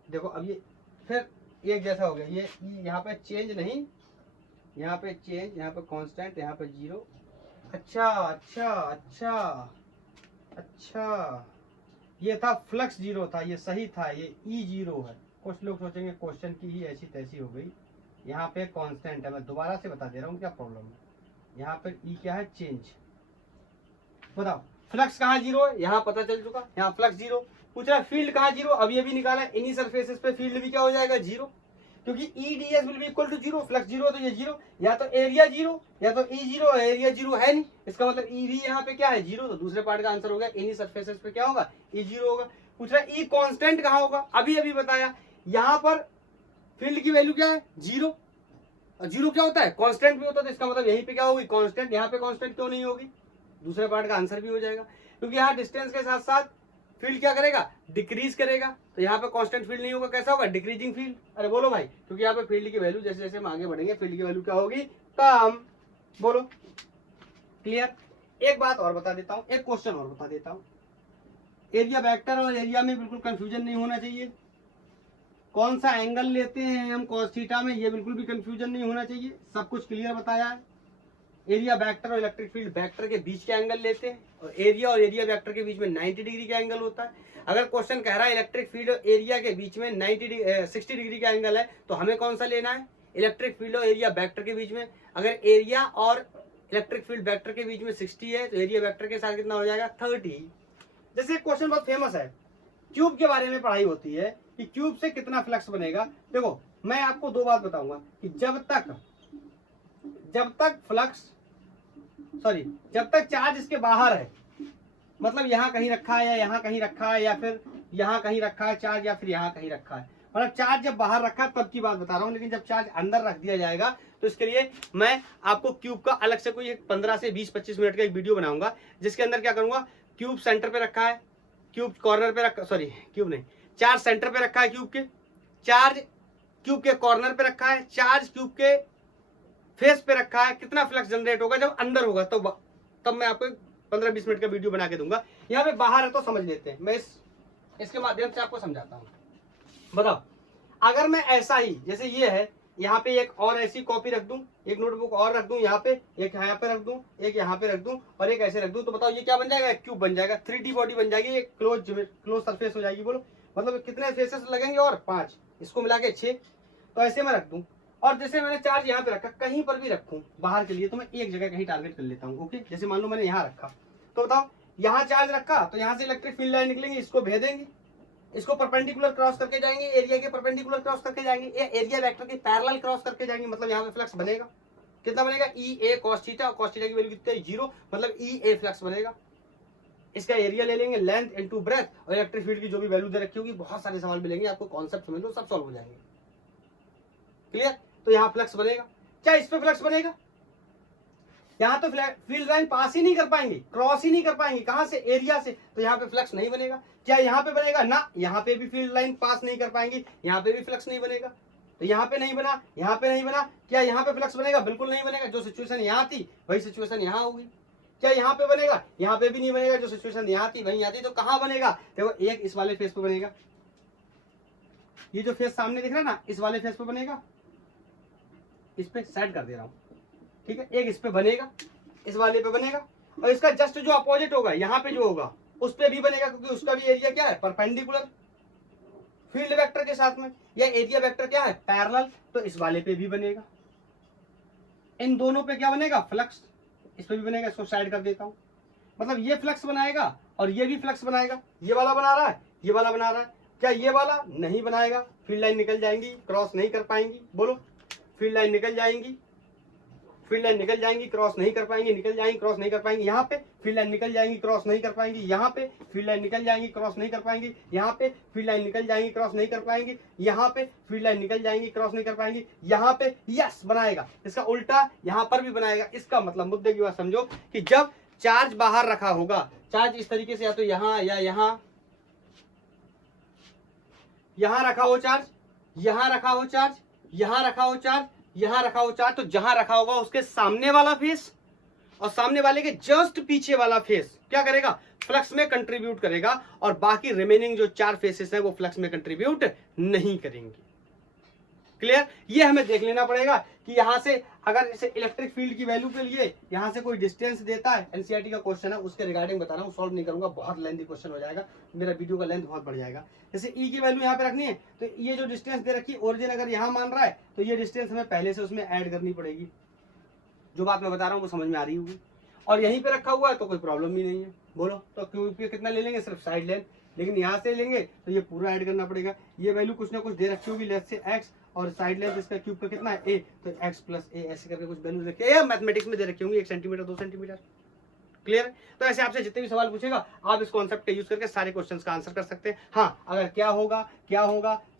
देखो अब ये फिर एक जैसा हो गया, ये यहाँ पे चेंज नहीं, यहाँ पे चेंज, यहाँ पे कांस्टेंट, यहाँ पे 0। अच्छा अच्छा अच्छा अच्छा, ये था फ्लक्स 0 था, ये सही था, ये ई 0 है। कुछ लोग सोचेंगे क्वेश्चन की ही ऐसी तैसी हो गई, यहाँ पे कांस्टेंट है। मैं दोबारा से बता दे रहा हूँ क्या प्रॉब्लम है। यहाँ पे ई क्या है, चेंज। बताओ फ्लक्स कहाँ 0 है, यहाँ पता चल चुका, यहाँ फ्लक्स 0। पूछ रहा फील्ड कहाँ 0, अभी अभी निकाला, इन्हीं सरफेसेस पे फील्ड भी क्या हो जाएगा, 0, क्योंकि E D S will be equal to 0, flux 0 तो ये 0, या तो एरिया 0 या तो ई 0, एरिया 0 है नहीं, इसका मतलब ई भी यहाँ पे क्या है, 0। तो दूसरे पार्ट का आंसर हो गया, इन्हीं सरफेसेस पे क्या होगा, ई 0 होगा। पूछ रहा ई कांस्टेंट कहाँ होगा, अभी अभी बताया, यहाँ पर फील्ड की वैल्यू क्या है, 0, और 0 क्या होता है, कांस्टेंट भी होता है, तो इसका मतलब यहीं पे क्या होगी, कांस्टेंट। यहाँ पे कांस्टेंट क्यों नहीं होगी, दूसरे पार्ट का आंसर भी हो जाएगा, क्योंकि यहाँ डिस्टेंस के साथ साथ फील्ड क्या करेगा, डिक्रीज करेगा। तो यहाँ पे कांस्टेंट फील्ड नहीं होगा, कैसा होगा, डिक्रीजिंग फील्ड। अरे बोलो भाई, क्योंकि यहाँ पे फील्ड की वैल्यू जैसे जैसे हम आगे बढ़ेंगे, फील्ड की वैल्यू क्या होगी, कम। बोलो क्लियर। एक बात और बता देता हूँ, एक क्वेश्चन और बता देता हूँ, एरिया वेक्टर और एरिया में बिल्कुल कंफ्यूजन नहीं होना चाहिए। कौन सा एंगल लेते हैं हम कॉस थीटा में, ये बिल्कुल भी कंफ्यूजन नहीं होना चाहिए, सब कुछ क्लियर बताया है। एरिया वेक्टर और इलेक्ट्रिक फील्ड वेक्टर के बीच के एंगल लेते हैं, और एरिया वेक्टर के बीच में 90 डिग्री का एंगल होता है। अगर क्वेश्चन कह रहा है इलेक्ट्रिक फील्ड और एरिया के बीच में 60 डिग्री का एंगल है, तो हमें कौन सा लेना है, इलेक्ट्रिक फील्ड और एरिया वेक्टर के बीच में। अगर एरिया और इलेक्ट्रिक फील्ड वेक्टर के बीच में 60 है, तो एरिया वेक्टर के साथ कितना हो जाएगा, 30। जैसे क्वेश्चन बहुत फेमस है, क्यूब के बारे में पढ़ाई होती है कि क्यूब से कितना फ्लक्स बनेगा। देखो मैं आपको दो बात बताऊंगा कि जब तक चार्ज इसके बाहर है, मतलब यहाँ कहीं रखा है या यहाँ कहीं रखा है या फिर यहाँ कहीं रखा है चार्ज, या फिर यहाँ कहीं रखा है, मतलब चार्ज जब बाहर रखा है तब की बात बता रहा हूँ। लेकिन जब चार्ज अंदर रख दिया जाएगा, तो इसके लिए मैं आपको क्यूब का अलग से कोई 15 से 20-25 मिनट का एक वीडियो बनाऊंगा, जिसके अंदर क्या करूंगा, क्यूब सेंटर पे रखा है, क्यूब कॉर्नर पे रखा, सॉरी क्यूब नहीं, चार्ज सेंटर पे रखा है क्यूब के, चार्ज क्यूब के कॉर्नर पे रखा है, चार्ज क्यूब के फेस पे रखा है, कितना फ्लक्स जनरेट होगा जब अंदर होगा, तो तब मैं आपको 15-20 मिनट का वीडियो बना के दूंगा। यहाँ पे बाहर है तो समझ लेते हैं, मैं इसके माध्यम से आपको समझाता हूँ। बताओ अगर मैं ऐसा ही, जैसे ये है, यहाँ पे एक और ऐसी कॉपी रख दूं, एक नोटबुक और रख दूं, यहाँ पे एक यहाँ पे रख दूं, एक यहाँ पे रख दूं, और एक ऐसे रख दूं, तो बताओ ये क्या बन जाएगा, एक क्यूब बन जाएगा, 3D बॉडी बन जाएगी, एक क्लोज सरफेस हो जाएगी। बोलो मतलब कितने फेसेस लगेंगे, और 5, इसको मिला के 6। तो ऐसे मैं रख दूं, और जैसे मैंने चार्ज यहाँ पे रखा, कहीं पर भी रखूं बाहर के लिए, तो मैं एक जगह कहीं टारगेट कर लेता हूँ। ओके, जैसे मान लो मैंने यहाँ रखा, तो बताओ यहाँ चार्ज रखा, तो यहाँ से इलेक्ट्रिक फील्ड लाइन निकलेंगे, इसको भेदेंगे, इसको परपेंडिकुलर क्रॉस करके जाएंगे, एरिया के परपेंडिकुलर क्रॉस करके जाएंगे, या एरिया वेक्टर के पैरेलल क्रॉस करके जाएंगे, मतलब यहाँ पे फ्लक्स बनेगा, कितना बनेगा, ई A cos theta, cos theta की वैल्यू कितनी है, 0, मतलब ई ए फ्लक्स बनेगा। इसका एरिया ले लेंगे, लेंथ इनटू ब्रेथ, और इलेक्ट्रिक फील्ड की जो भी वैल्यू दे रखी होगी, बहुत सारे सवाल मिलेंगे आपको, कॉन्सेप्ट समझ लो, सब सॉल्व हो जाएंगे। क्लियर। तो यहाँ फ्लक्स बनेगा, क्या इस पे फ्लक्स बनेगा, यहाँ तो फील्ड लाइन पास ही नहीं कर पाएंगे, क्रॉस ही नहीं कर पाएंगे, कहां से, एरिया से, तो यहाँ पे फ्लक्स नहीं बनेगा। क्या यहाँ पे बनेगा ना, यहाँ पे भी फील्ड लाइन पास नहीं कर पाएंगी, यहाँ पे भी फ्लक्स नहीं बनेगा। तो यहाँ पे नहीं बना, यहाँ पे नहीं बना, क्या यहाँ पे फ्लक्स बनेगा, बिल्कुल नहीं बनेगा। जो सिचुएशन यहाँ थी वही सिचुएशन यहाँ होगी। क्या यहाँ पे बनेगा, यहाँ पे भी नहीं बनेगा, जो सिचुएशन यहाँ थी वही यहाँ थी। तो कहाँ बनेगा, देखो एक इस वाले फेस पे बनेगा, ये जो फेस सामने दिख रहा है ना, इस वाले फेस पे बनेगा, इस पे सेट कर दे रहा हूं, ठीक है। एक इस पे बनेगा, इस वाले पे बनेगा, और इसका जस्ट जो अपोजिट होगा यहाँ पे जो होगा उस पे भी बनेगा, क्योंकि उसका भी एरिया क्या है, परपेंडिकुलर फील्ड वेक्टर के साथ में, या एरिया वेक्टर क्या है, पैरेलल। तो इस वाले पे भी बनेगा, इन दोनों पे क्या बनेगा, फ्लक्स। इस पे भी बनेगा, इसको साइड कर देता हूं। मतलब ये फ्लक्स बनाएगा और ये भी फ्लक्स बनाएगा। ये वाला बना रहा है, ये वाला बना रहा है। क्या ये वाला नहीं बनाएगा, फील्ड लाइन निकल जाएंगी, क्रॉस नहीं कर पाएंगी। बोलो, फील्ड लाइन निकल जाएंगी, फील्ड लाइन निकल जाएंगी, क्रॉस नहीं कर पाएंगी, निकल जाएंगी, क्रॉस नहीं कर पाएंगी। यहाँ पे फील्ड लाइन निकल जाएंगी, क्रॉस नहीं कर पाएंगी। यहाँ पे फील्ड लाइन निकल जाएंगी, क्रॉस नहीं कर पाएंगी। यहाँ पे फील्ड लाइन निकल जाएंगी, क्रॉस नहीं कर पाएंगी। यहाँ पे फील्ड लाइन निकल जाएंगी, क्रॉस नहीं कर पाएंगी। यहाँ पे यस बनाएगा, इसका उल्टा यहाँ पर भी बनाएगा। इसका मतलब मुद्दे की बात समझो कि जब चार्ज बाहर रखा होगा, चार्ज इस तरीके से या तो यहाँ या यहाँ, यहां रखा हो चार्ज, यहां रखा हो चार्ज, यहां रखा हो चार्ज, यहां रखा हो चार्ज, तो जहां रखा होगा उसके सामने वाला फेस और सामने वाले के जस्ट पीछे वाला फेस क्या करेगा, फ्लक्स में कंट्रीब्यूट करेगा, और बाकी रिमेनिंग जो 4 फेसेस हैं वो फ्लक्स में कंट्रीब्यूट नहीं करेंगे। क्लियर। ये हमें देख लेना पड़ेगा कि यहां से अगर इसे इलेक्ट्रिक फील्ड की वैल्यू के लिए यहां से कोई डिस्टेंस देता है, एनसीईआरटी का क्वेश्चन है, उसके रिगार्डिंग बता रहा हूं, सॉल्व नहीं करूंगा, बहुत लेंथी क्वेश्चन हो जाएगा, मेरा वीडियो का लेंथ बहुत बढ़ जाएगा। जैसे ई की वैल्यू यहाँ पे रखनी है, तो ये जो डिस्टेंस दे रखी है, ओरिजिन अगर यहाँ मान रहा है तो ये डिस्टेंस हमें पहले से उसमें ऐड करनी पड़ेगी। जो बात मैं बता रहा हूँ वो समझ में आ रही होगी। और यहीं पे रखा हुआ है तो कोई प्रॉब्लम भी नहीं है। बोलो, तो क्यू पे कितना ले लेंगे, सिर्फ साइड लेंथ, लेकिन यहाँ से लेंगे तो ये पूरा ऐड करना पड़ेगा। ये वैल्यू कुछ ना कुछ दे रखी होगी, लेफ्ट से एक्स और साइड लेंथ इसका क्यूब का कितना है ए, तो एक्स प्लस ए ऐसे करके कुछ वैल्यू रखी है, मैथमेटिक्स में दे रखी होंगी, 1 सेंटीमीटर 2 सेंटीमीटर। क्लियर। तो ऐसे आपसे जितने भी सवाल पूछेगा आप इस कॉन्सेप्ट का यूज करके सारे क्वेश्चंस का आंसर कर सकते हैं। हाँ, अगर क्या होगा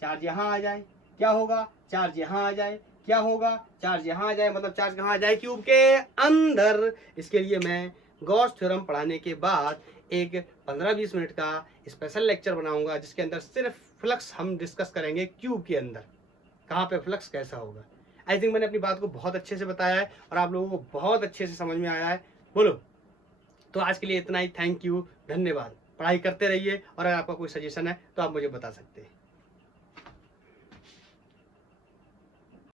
चार्ज यहाँ आ जाए, क्या होगा चार्ज यहाँ आ जाए, क्या होगा चार्ज यहाँ आ जाए, मतलब चार्ज कहाँ आ जाए, क्यूब के अंदर। इसके लिए मैं गॉस थ्योरम पढ़ाने के बाद एक 15-20 मिनट का स्पेशल लेक्चर बनाऊंगा, जिसके अंदर सिर्फ फ्लक्स हम डिस्कस करेंगे, क्यूब के अंदर कहाँ पे फ्लक्स कैसा होगा। आई थिंक मैंने अपनी बात को बहुत अच्छे से बताया है और आप लोगों को बहुत अच्छे से समझ में आया है। बोलो, तो आज के लिए इतना ही। थैंक यू, धन्यवाद। पढ़ाई करते रहिए, और अगर आपका कोई सजेशन है तो आप मुझे बता सकते हैं।